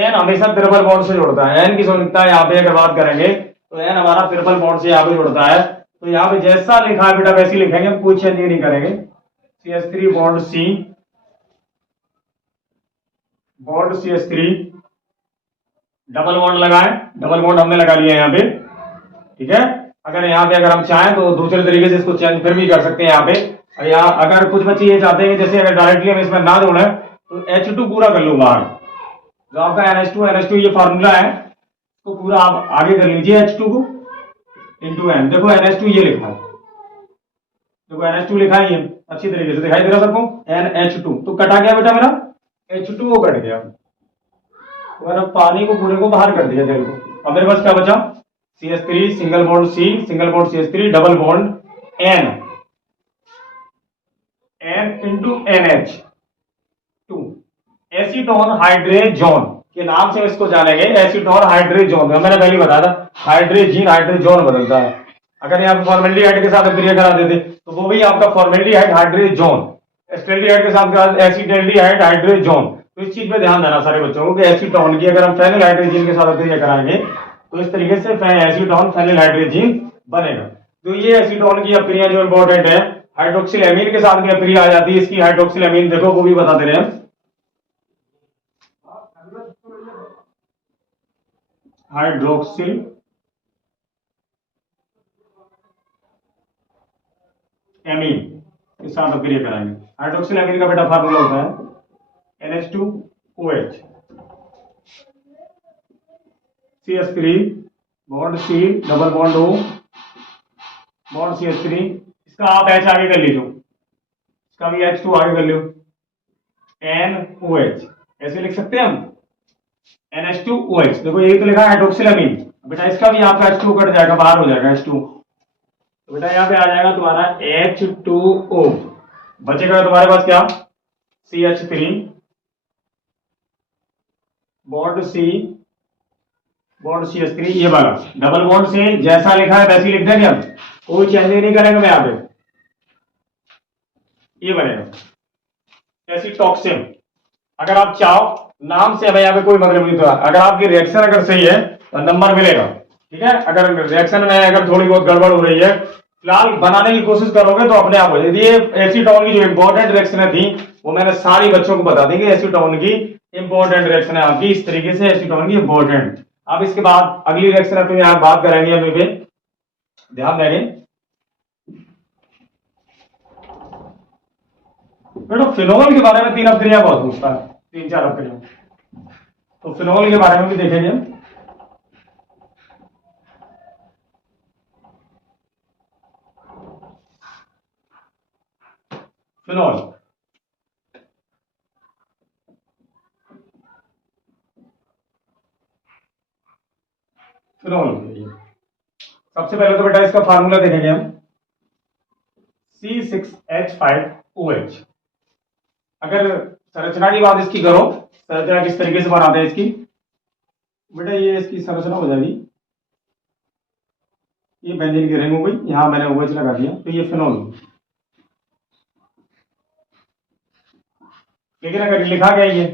N हमेशा ट्रिपल बॉन्ड से जुड़ता है, N की संयुक्ता यहाँ पे अगर बात करेंगे तो N हमारा ट्रिपल बॉन्ड से यहाँ पे जुड़ता है। तो यहाँ पे जैसा लिखा है बेटा वैसे लिखेंगे, हम कोई चेंज नहीं करेंगे। CH3 bond C, bond CH3, double bond लगाए, डबल बॉन्ड हमने लगा लिया यहाँ पे, ठीक है। अगर यहाँ पे अगर हम चाहें तो दूसरे तरीके से इसको चेंज फिर भी कर सकते हैं यहाँ पे। यहाँ अगर कुछ बच्चे ये चाहते हैं कि जैसे अगर डायरेक्टली हम इसमें ना जोड़े तो H2 पूरा कर लो बाहर, जो आपका NH2 ये फार्मूला है तो पूरा आप आगे कर लीजिए H2 को इंटू N। देखो NH2 ये लिखा है, देखो NH2 लिखा ही है, अच्छी तरीके से दिखाई दे रहा सबको, NH2 तो कटा गया बेटा मेरा, H2 वो कट गया। तो मैंने पानी को पूरे को बाहर कर दिया जल को। अब मेरे पास क्या बचा, CH3 single bond C, single bond CH3, double bond N, N into NH2, acetone hydrazone के नाम से इसको जानेंगे, एसीटोन हाइड्रेजोन। मैंने पहले बताया था हाइड्रोजन हाइड्रोजोन बदलता है। अगर यहाँ फॉर्मेल्डिहाइड के साथ अभिक्रिया करा देते तो वो भी आपका फॉर्मेल्डिहाइड हाइड्रोजोन, एसिटाल्डिहाइड के साथ एसिटाल्डिहाइड हाइड्रोजोन। तो इस चीज पे ध्यान देना सारे बच्चों को कि एसीटोन की अगर हम फेनिल हाइड्रोजन के साथ अभिक्रिया कराएंगे तो इस तरीके से एसीटोन फेनिल हाइड्रोजन बनेगा। तो ये एसीटोन की अभिक्रिया जो इंपॉर्टेंट है, हाइड्रोक्सिल एमीन के साथ भी अभिक्रिया आ जाती है इसकी। हाइड्रोक्सिल एमीन देखो वो भी बता दे रहे हैं, हाइड्रोक्सिल एमीन के साथ अभिक्रिया कराएंगे। हाइड्रोक्सिल एमीन का बेटा फार्मूला होता है NH2OH, CH3 bond C, double bond O, bond CH3, इसका आप H आगे कर लीजिए, इसका भी H2 आगे कर लो, NOH ऐसे लिख सकते हैं हम, NH2OH। देखो यही तो लिखा है हाइड्रोक्सिल एमीन, बेटा इसका भी आपका H2 कट जाएगा, बाहर हो जाएगा H2। तो बेटा यहाँ पे आ जाएगा तुम्हारा H2O, बचेगा तुम्हारे पास क्या, CH3 bond C, bond CH3, ये वाला डबल बॉन्ड से जैसा लिखा है वैसे ही लिख देंगे हम, कोई चेंज नहीं करेंगे मैं यहाँ पे, ये बनेगा एसीटॉक्सिन। अगर आप चाहो नाम से हमें यहाँ पे कोई मतलब नहीं था, अगर आपकी रिएक्शन अगर सही है तो नंबर मिलेगा, ठीक है। अगर रिएक्शन में अगर थोड़ी बहुत गड़बड़ हो रही है, फिलहाल बनाने की कोशिश करोगे तो अपने आप हो जाएगी। ये एसीटोन की जो इंपॉर्टेंट रिएक्शन थी वो मैंने सारी बच्चों को बता दी कि एसीटोन की इंपॉर्टेंट रिएक्शन है आपकी, इस तरीके से एसीटोन की इंपॉर्टेंट। अब इसके बाद अगली रिएक्शन अपनी यहाँ बात करेंगे, अभी पे ध्यान देंगे बेटा। फिनोल के बारे में 3 अभिक्रिया बहुत पूछता है, 3-4 अभिक्रिया, तो फिनोल के बारे में भी देखेंगे। फिनोल, फिनोल सबसे पहले तो बेटा इसका फार्मूला देखेंगे हम, C6H5OH। अगर संरचना की बात इसकी करो, संरचना किस तरीके से बनाते हैं इसकी, बेटा ये इसकी संरचना हो जाएगी, ये बेंजीन की रिंग हो गई, यहां मैंने OH लगा दिया, तो ये फिनोल। लेकिन अगर लिखा गया ये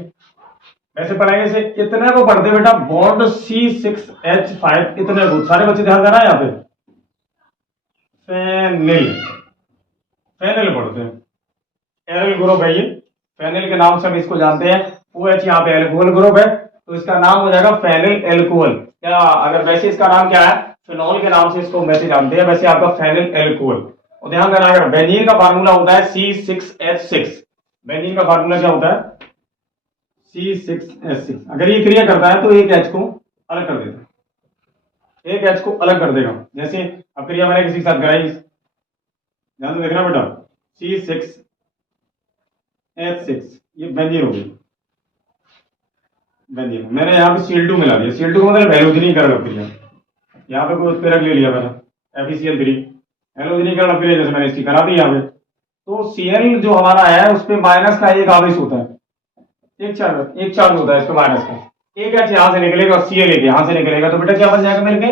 वैसे पढ़ाएंगे से इतने को पढ़ते बेटा, बॉन्ड C6H5, इतने को सारे बच्चे ध्यान देना है यहाँ पे, फेनिल, फेनिल पढ़ते हैं, एल ग्रुप है ये, फेनिल के नाम से हम इसको जानते हैं। OH यहाँ पे एल्कोहल ग्रुप है तो इसका नाम हो जाएगा फेनिल एल्कोहल। क्या अगर वैसे इसका नाम क्या है, फिनोल के नाम से इसको वैसे जानते हैं, वैसे आपका फेनिल एल्कोहल। और ध्यान देना अगर बेंजीन का फार्मूला होता है C6H6, बेंजीन का फार्मूला क्या होता है C6H6। अगर ये क्रिया करता है तो एक H को अलग कर देता है, एक H को अलग कर देगा। जैसे अब क्रिया मैंने किसी के साथ कराई, ध्यान से देखना बेटा, C6H6 ये बेंजीन हो गई, बेंजीन। मैंने यहाँ पे Cl2 मिला दिया। Cl2 का मतलब हैलोजनीकरण अभिक्रिया। यहाँ पे कोई उत्प्रेरक ले लिया मैंने FeCl3, हैलोजनीकरण अभिक्रिया जैसे मैंने इसकी करा दी यहाँ पे। तो Cl जो हमारा है उस पे माइनस का एक आवेश होता है, एक चार्ज होता है इस पे माइनस का। एक एच यहाँ से निकलेगा, Cl एक यहाँ से निकलेगा, तो बेटा क्या बन जाएगा मिलके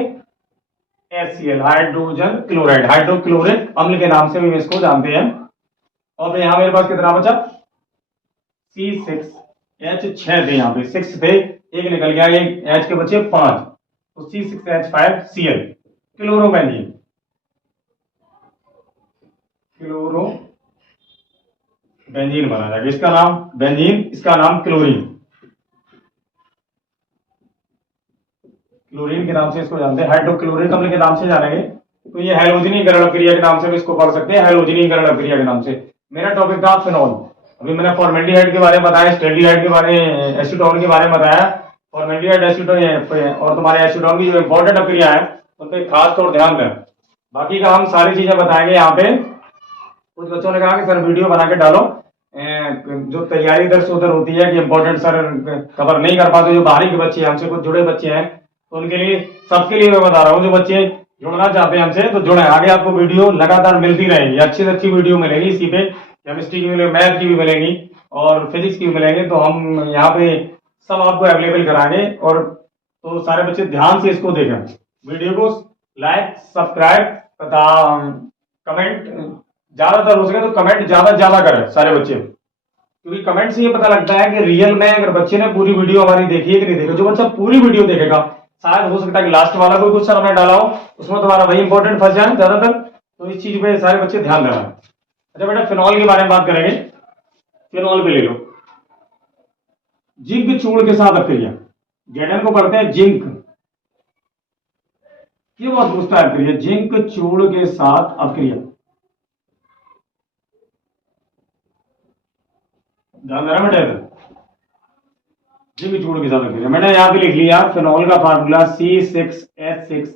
HCl, हाइड्रोजन क्लोराइड, हाइड्रोक्लोरिक अम्ल के नाम से भी इसको जानते हैं। और यहाँ मेरे पास कितना बचा C6H6 थे, यहाँ पे 6 थे, एक निकल गया, एक H के बचे 5, तो C6H5Cl, क्लोरोबेंजीन, क्लोरो बेंजीन बना जाएगा। इसका नाम बेंजीन, इसका नाम क्लोरीन, क्लोरीन के नाम से इसको जानते हैं, हाइड्रोक्लोरिक अम्ल के नाम से जानेंगे। तो ये हैलोजनीकरण अभिक्रिया के नाम से भी इसको पढ़ सकते हैं, हैलोजनीकरण अभिक्रिया के नाम से। मेरा टॉपिक था फिनॉल। अभी मैंने फॉर्मेल्डिहाइड के बारे में बताया, स्टेल्डिहाइड के बारे में, एसीटोन के बारे में बताया। फॉर्मेल्डिहाइड, एसीटोन और तुम्हारे एसीटोन की जो इंपॉर्टेंट अभिक्रिया है उन पर खास तौर ध्यान दें। बाकी का हम सारी चीजें बताएंगे यहाँ पे। कुछ बच्चों ने कहा कि सर वीडियो बना के डालो, जो तैयारी इधर से उधर होती है कि इंपॉर्टेंट सर कवर नहीं कर पाते, जो बाहरी के बच्चे हैं, हमसे कुछ जुड़े बच्चे हैं, तो उनके लिए, सबके लिए मैं बता रहा हूँ, जो बच्चे जुड़ना चाहते हैं हमसे तो जुड़े। आगे आपको वीडियो लगातार मिलती रहेगी, अच्छी से अच्छी वीडियो मिलेगी इसी पे। केमिस्ट्री की मिलेगी, मैथ की भी मिलेगी और फिजिक्स की भी मिलेंगे। तो हम यहाँ पे सब आपको अवेलेबल कराएंगे। और तो सारे बच्चे ध्यान से इसको देखें, वीडियो को लाइक, सब्सक्राइब तथा कमेंट, ज्यादातर हो सके तो कमेंट ज्यादा करें सारे बच्चे, क्योंकि कमेंट से ये पता लगता है कि रियल में अगर बच्चे ने पूरी वीडियो हमारी देखी है कि नहीं देखी। जो बच्चा पूरी वीडियो देखेगा, शायद हो सकता है कि लास्ट वाला कोई क्वेश्चन हमने डाला हो उसमें तुम्हारा वही इंपॉर्टेंट फंस जाए ज्यादातर। तो इस चीज पे सारे बच्चे ध्यान देना। अच्छा बेटा, फिनॉल के बारे में बात करेंगे। फिनॉल पे ले लो, जिंक चूर्ण के साथ अभिक्रिया, Zn को पढ़ते हैं जिंक। ये बहुत पूछता है अभिक्रिया, जिंक चूर्ण के साथ अभिक्रिया, ध्यान देना बेटा। जिंक चूर्ण के साथ अभिक्रिया मैंने यहाँ पे लिख लिया, फिनॉल का फार्मूला C6H6,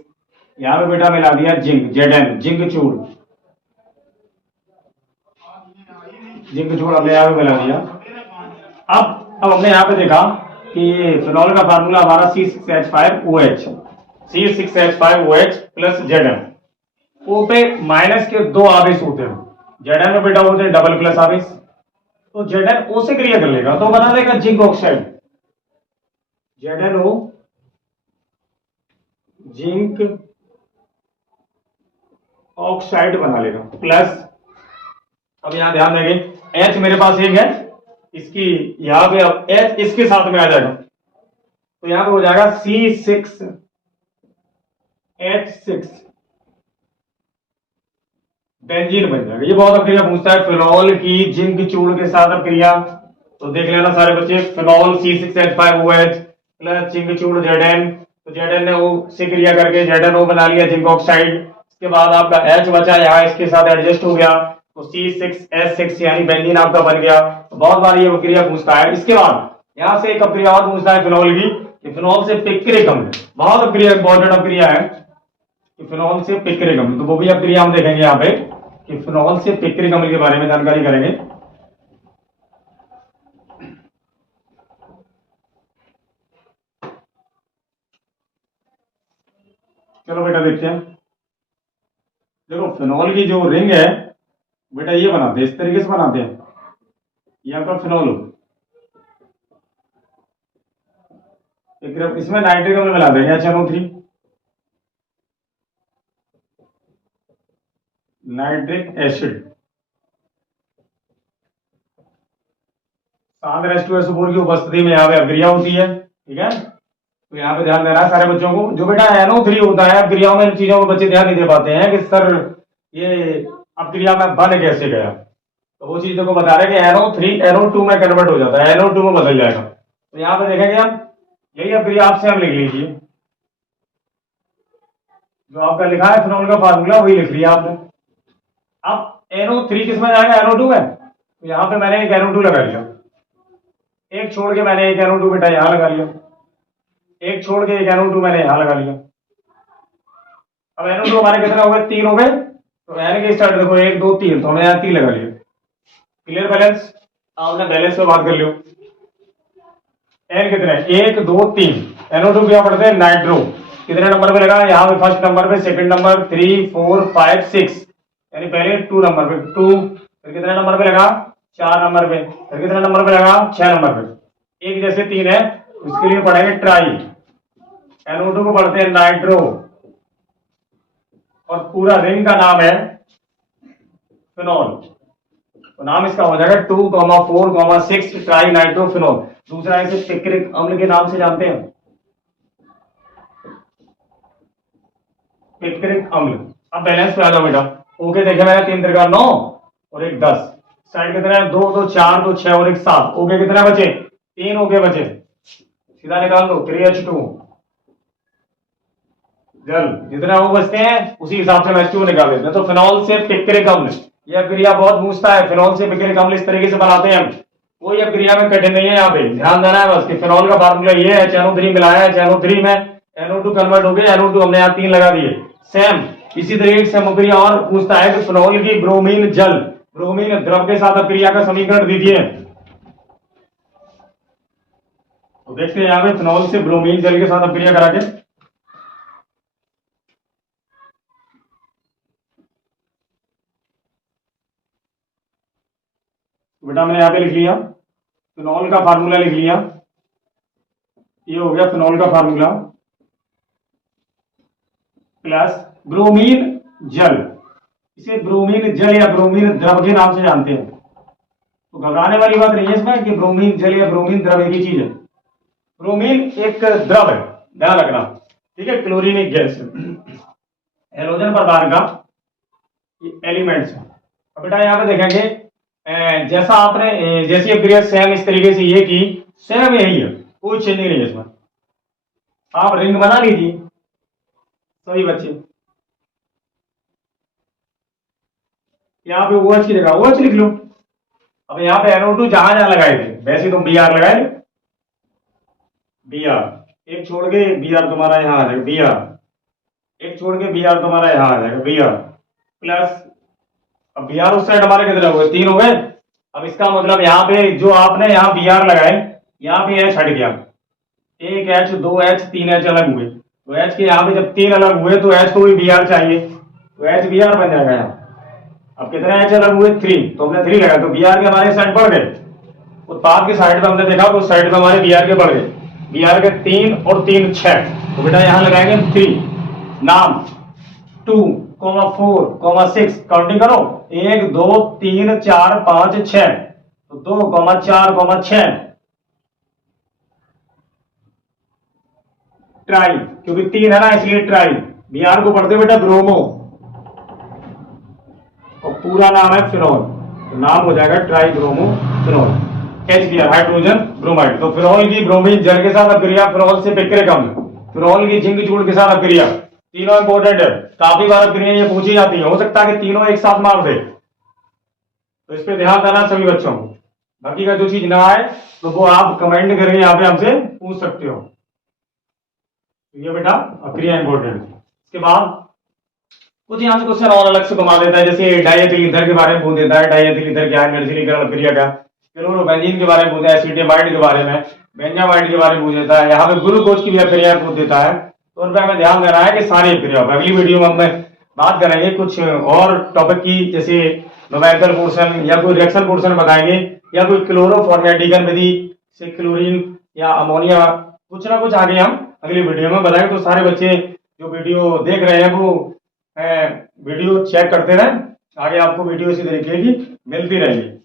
यहाँ पे बेटा मिला दिया जिंक, Zn, जिंक चूर्ण, जिंक चूर्ण हमने यहाँ पे मिला दिया। अब हमने यहाँ पे देखा कि फिनॉल का फार्मूला हमारा C6H5OH, C6H5OH plus Zn। O पे माइनस के दो आवेश होते हैं, Zn में बेटा होते हैं डबल प्लस आवेश, तो Zn O से क्रिया कर लेगा तो बना देगा zinc oxide, ZnO, zinc oxide बना लेगा प्लस। अब यहां ध्यान देंगे, H मेरे पास एक है, इसकी यहां पे अब H इसके साथ में आ जाएगा, तो यहां पे हो जाएगा C6H6 बेंजीन बन जाएगा। ये बहुत अभिक्रिया पूछता है, फिनॉल की जिंक चूर्ण के साथ अभिक्रिया। तो देख लेना सारे बच्चे, फिनॉल C6H5OH प्लस जिंक चूर्ण Zn, तो ZnO से क्रिया करके ZnO बना लिया जिंक ऑक्साइड। इसके बाद आपका H बचा, यहाँ इसके साथ एडजस्ट हो गया, तो C6H6 यानी बेंजीन आपका बन गया। तो बहुत बार ये अभिक्रिया पूछता है। इसके बाद यहां से एक अभिक्रिया और पूछता है फिनॉल की, कि फिनॉल से पिक्रिक अम्ल, बहुत अभिक्रिया इंपॉर्टेंट अभिक्रिया है कि फिनॉल से पिक्रिक अम्ल, तो वो भी अभिक्रिया हम देखेंगे यहाँ पे कि फिनॉल से पिक्रिक अम्ल के बारे में जानकारी करेंगे। चलो बेटा देखते हैं। देखो फिनॉल की जो रिंग है बेटा ये बनाते हैं, इस तरीके से बनाते हैं, ये आपका फिनॉल हो, इसमें नाइट्रिक अम्ल मिला देंगे HNO3, नाइट्रिक एसिड, सांद्र H2SO4 की उपस्थिति में यहाँ पे अभिक्रिया होती है, ठीक है। तो यहाँ पे ध्यान देना है सारे बच्चों को। जो बेटा NO3 होता है अभिक्रियाओं में, इन चीजों को बच्चे ध्यान नहीं दे पाते हैं कि सर ये अभिक्रिया में बन कैसे गया, तो वो चीजों को बता रहे हैं कि NO3 NO2 में कन्वर्ट हो जाता है, NO2 में बदल जाएगा। तो यहाँ पे देखेंगे हम, यही अभिक्रिया आपसे हम लिख लीजिए, जो आपका लिखा है फिनॉल का फार्मूला वही लिख लिया आपने। अब NO3 किस में जाएगा, NO2 में, तो यहाँ पे मैंने एक NO2 लगा लिया, एक छोड़ के मैंने एक NO2 बेटा यहाँ लगा लिया, एक छोड़ के एक NO2 मैंने यहाँ लगा लिया। अब NO2 हमारे कितने हो गए, 3 हो गए, तो N के स्टार्ट देखो 1 2 3, तो हमने यहाँ 3 लगा लिया। क्लियर बैलेंस, आपने बैलेंस पे बात कर लियो। एन कितने, 1 2 3, NO2 क्या पढ़ते हैं, नाइट्रो। कितने नंबर पे लगा, यहाँ पे फर्स्ट नंबर पे, सेकंड नंबर 3 4 5 6, यानी पहले 2 नंबर पे 2, फिर कितने नंबर पे लगा, 4 नंबर पे, फिर कितने नंबर पे लगा, 6 नंबर पे। एक जैसे 3 है, उसके लिए पढ़ेंगे ट्राई। NO2 को पढ़ते हैं नाइट्रो, और पूरा रिंग का नाम है फिनॉल। तो नाम इसका हो जाएगा 2,4,6 ट्राई नाइट्रोफिनॉल। दूसरा इसे पिक्रिक अम्ल के नाम से जानते हैं, पिक्रिक अम्ल। अब बैलेंस पे आ जाओ बेटा। ओके देखे मैंने 3 त्रिका 9 और 1 10, साइड कितने हैं, 2 2 4 2 6 और 1 7। ओके कितने बचे, 3 ओके बचे, सीधा निकाल दो 3H2 जल। जितने वो बचते हैं उसी हिसाब से हम H2 निकाल देते हैं। तो फिनॉल से पिक्रिक अम्ल, यह क्रिया बहुत पूछता है। फिनॉल से पिक्रिक अम्ल इस तरीके से बनाते हैं हम, कोई अब क्रिया में कठिन नहीं है। यहाँ पे ध्यान देना है बस कि फिनॉल का फार्मूला ये है, HNO3 मिलाया है, HNO3 में NO2 कन्वर्ट हो गया, NO2 हमने यहाँ 3 लगा दिए। सेम इसी तरीके से क्रिया और पूछता है कि फिनॉल की ब्रोमीन जल, ब्रोमीन द्रव के साथ क्रिया का समीकरण दीजिए। तो देखते हैं यहाँ पे फिनॉल से ब्रोमीन जल के साथ क्रिया करा के। बेटा मैंने यहाँ पे लिख लिया फिनॉल का फार्मूला, लिख लिया, ये हो गया फिनॉल का फार्मूला प्लस ब्रोमीन जल। इसे ब्रोमीन जल या ब्रोमीन द्रव के नाम से जानते हैं। तो घबराने वाली बात नहीं है इसमें कि ब्रोमीन जल या ब्रोमीन द्रव एक ही चीज है। ब्रोमीन एक द्रव है, ध्यान रखना, ठीक है, क्लोरीन एक गैस है, हेलोजन प्रकार का एलिमेंट्स है। अब बेटा यहाँ पे देखेंगे जैसा आपने जैसी क्रिया सेम इस तरीके से ये की, सेम यही है, कोई चेंज नहीं है इसमें। आप रिंग बना लीजिए सभी बच्चे। यहाँ पे OH की जगह OH लिख लो। अब यहाँ पे NO2 जहां जहां लगाए थे वैसे तुम Br लगाए, Br एक छोड़ के Br तुम्हारा यहाँ आ जाएगा, Br एक छोड़ के Br तुम्हारा यहाँ आ जाएगा, Br प्लस, अब Br उस साइड हमारे कितने हो गए, 3 हो गए। अब इसका मतलब यहाँ पे जो आपने यहाँ Br लगाए, यहाँ पे H हट गया, 1 H 2 H 3 H अलग हुए। तो H के यहाँ पे जब 3 अलग हुए तो H को भी Br चाहिए, तो H Br बन जाएगा यहाँ। अब कितने H अलग हुए, 3, तो हमने 3 लगाया, तो Br के हमारे साइड बढ़ गए। उत्पाद की साइड पे हमने देखा तो साइड पे हमारे Br के बढ़ गए, Br के 3 और 3 6। तो बेटा यहाँ लगाएंगे 3, नाम 2, 4, 6, काउंटिंग करो 1 2 3 4 5 6, तो 2, 4, 6 ट्राई, क्योंकि 3 है ना इसलिए ट्राई। Br को पढ़ते बेटा ब्रोमो, और पूरा नाम है फिनॉल, तो नाम हो जाएगा try bromo phenol. HBr hydrogen bromide. तो फिनॉल की ब्रोमीन जल के साथ अभिक्रिया, फिनॉल से पिक्रिक अम्ल, फिनॉल की जिंक चूड़ के साथ अभिक्रिया, तीनों इंपॉर्टेंट है। काफी बार अभिक्रिया ये पूछी जाती है, हो सकता है कि तीनों एक साथ मार दे, तो इस पे ध्यान देना सभी बच्चों को। बाकी का जो चीज ना आए तो वो आप कमेंट करके यहाँ पे हमसे पूछ सकते हो। ये बेटा अभिक्रिया इंपॉर्टेंट। इसके बाद कुछ यहाँ से क्वेश्चन और अलग से घुमा देता है, जैसे डाइएथिल ईथर के बारे में पूछ देता है। डाइएथिल ईथर क्या है, निर्जलीकरण अभिक्रिया का। क्लोरोबेंजीन के बारे में पूछता है, एसिटामाइड के बारे में, बेंजामाइड के बारे में पूछ देता है। यहाँ पे ग्लूकोज की भी अभिक्रिया पूछ देता है। तो उन पर हमें ध्यान देना है कि सारी अभिक्रिया। अगली वीडियो में हम बात करेंगे कुछ और टॉपिक की, जैसे न्यूमेरिकल पोर्शन या कोई रिएक्शन पोर्शन बताएंगे, या कोई क्लोरोफॉर्मेटिकन विधि से क्लोरीन या अमोनिया, कुछ ना कुछ आगे हम अगली वीडियो में बताएंगे। तो सारे बच्चे जो वीडियो देख रहे हैं वो वीडियो चेक करते रहें, आगे आपको वीडियो इसी तरीके की मिलती रहेगी।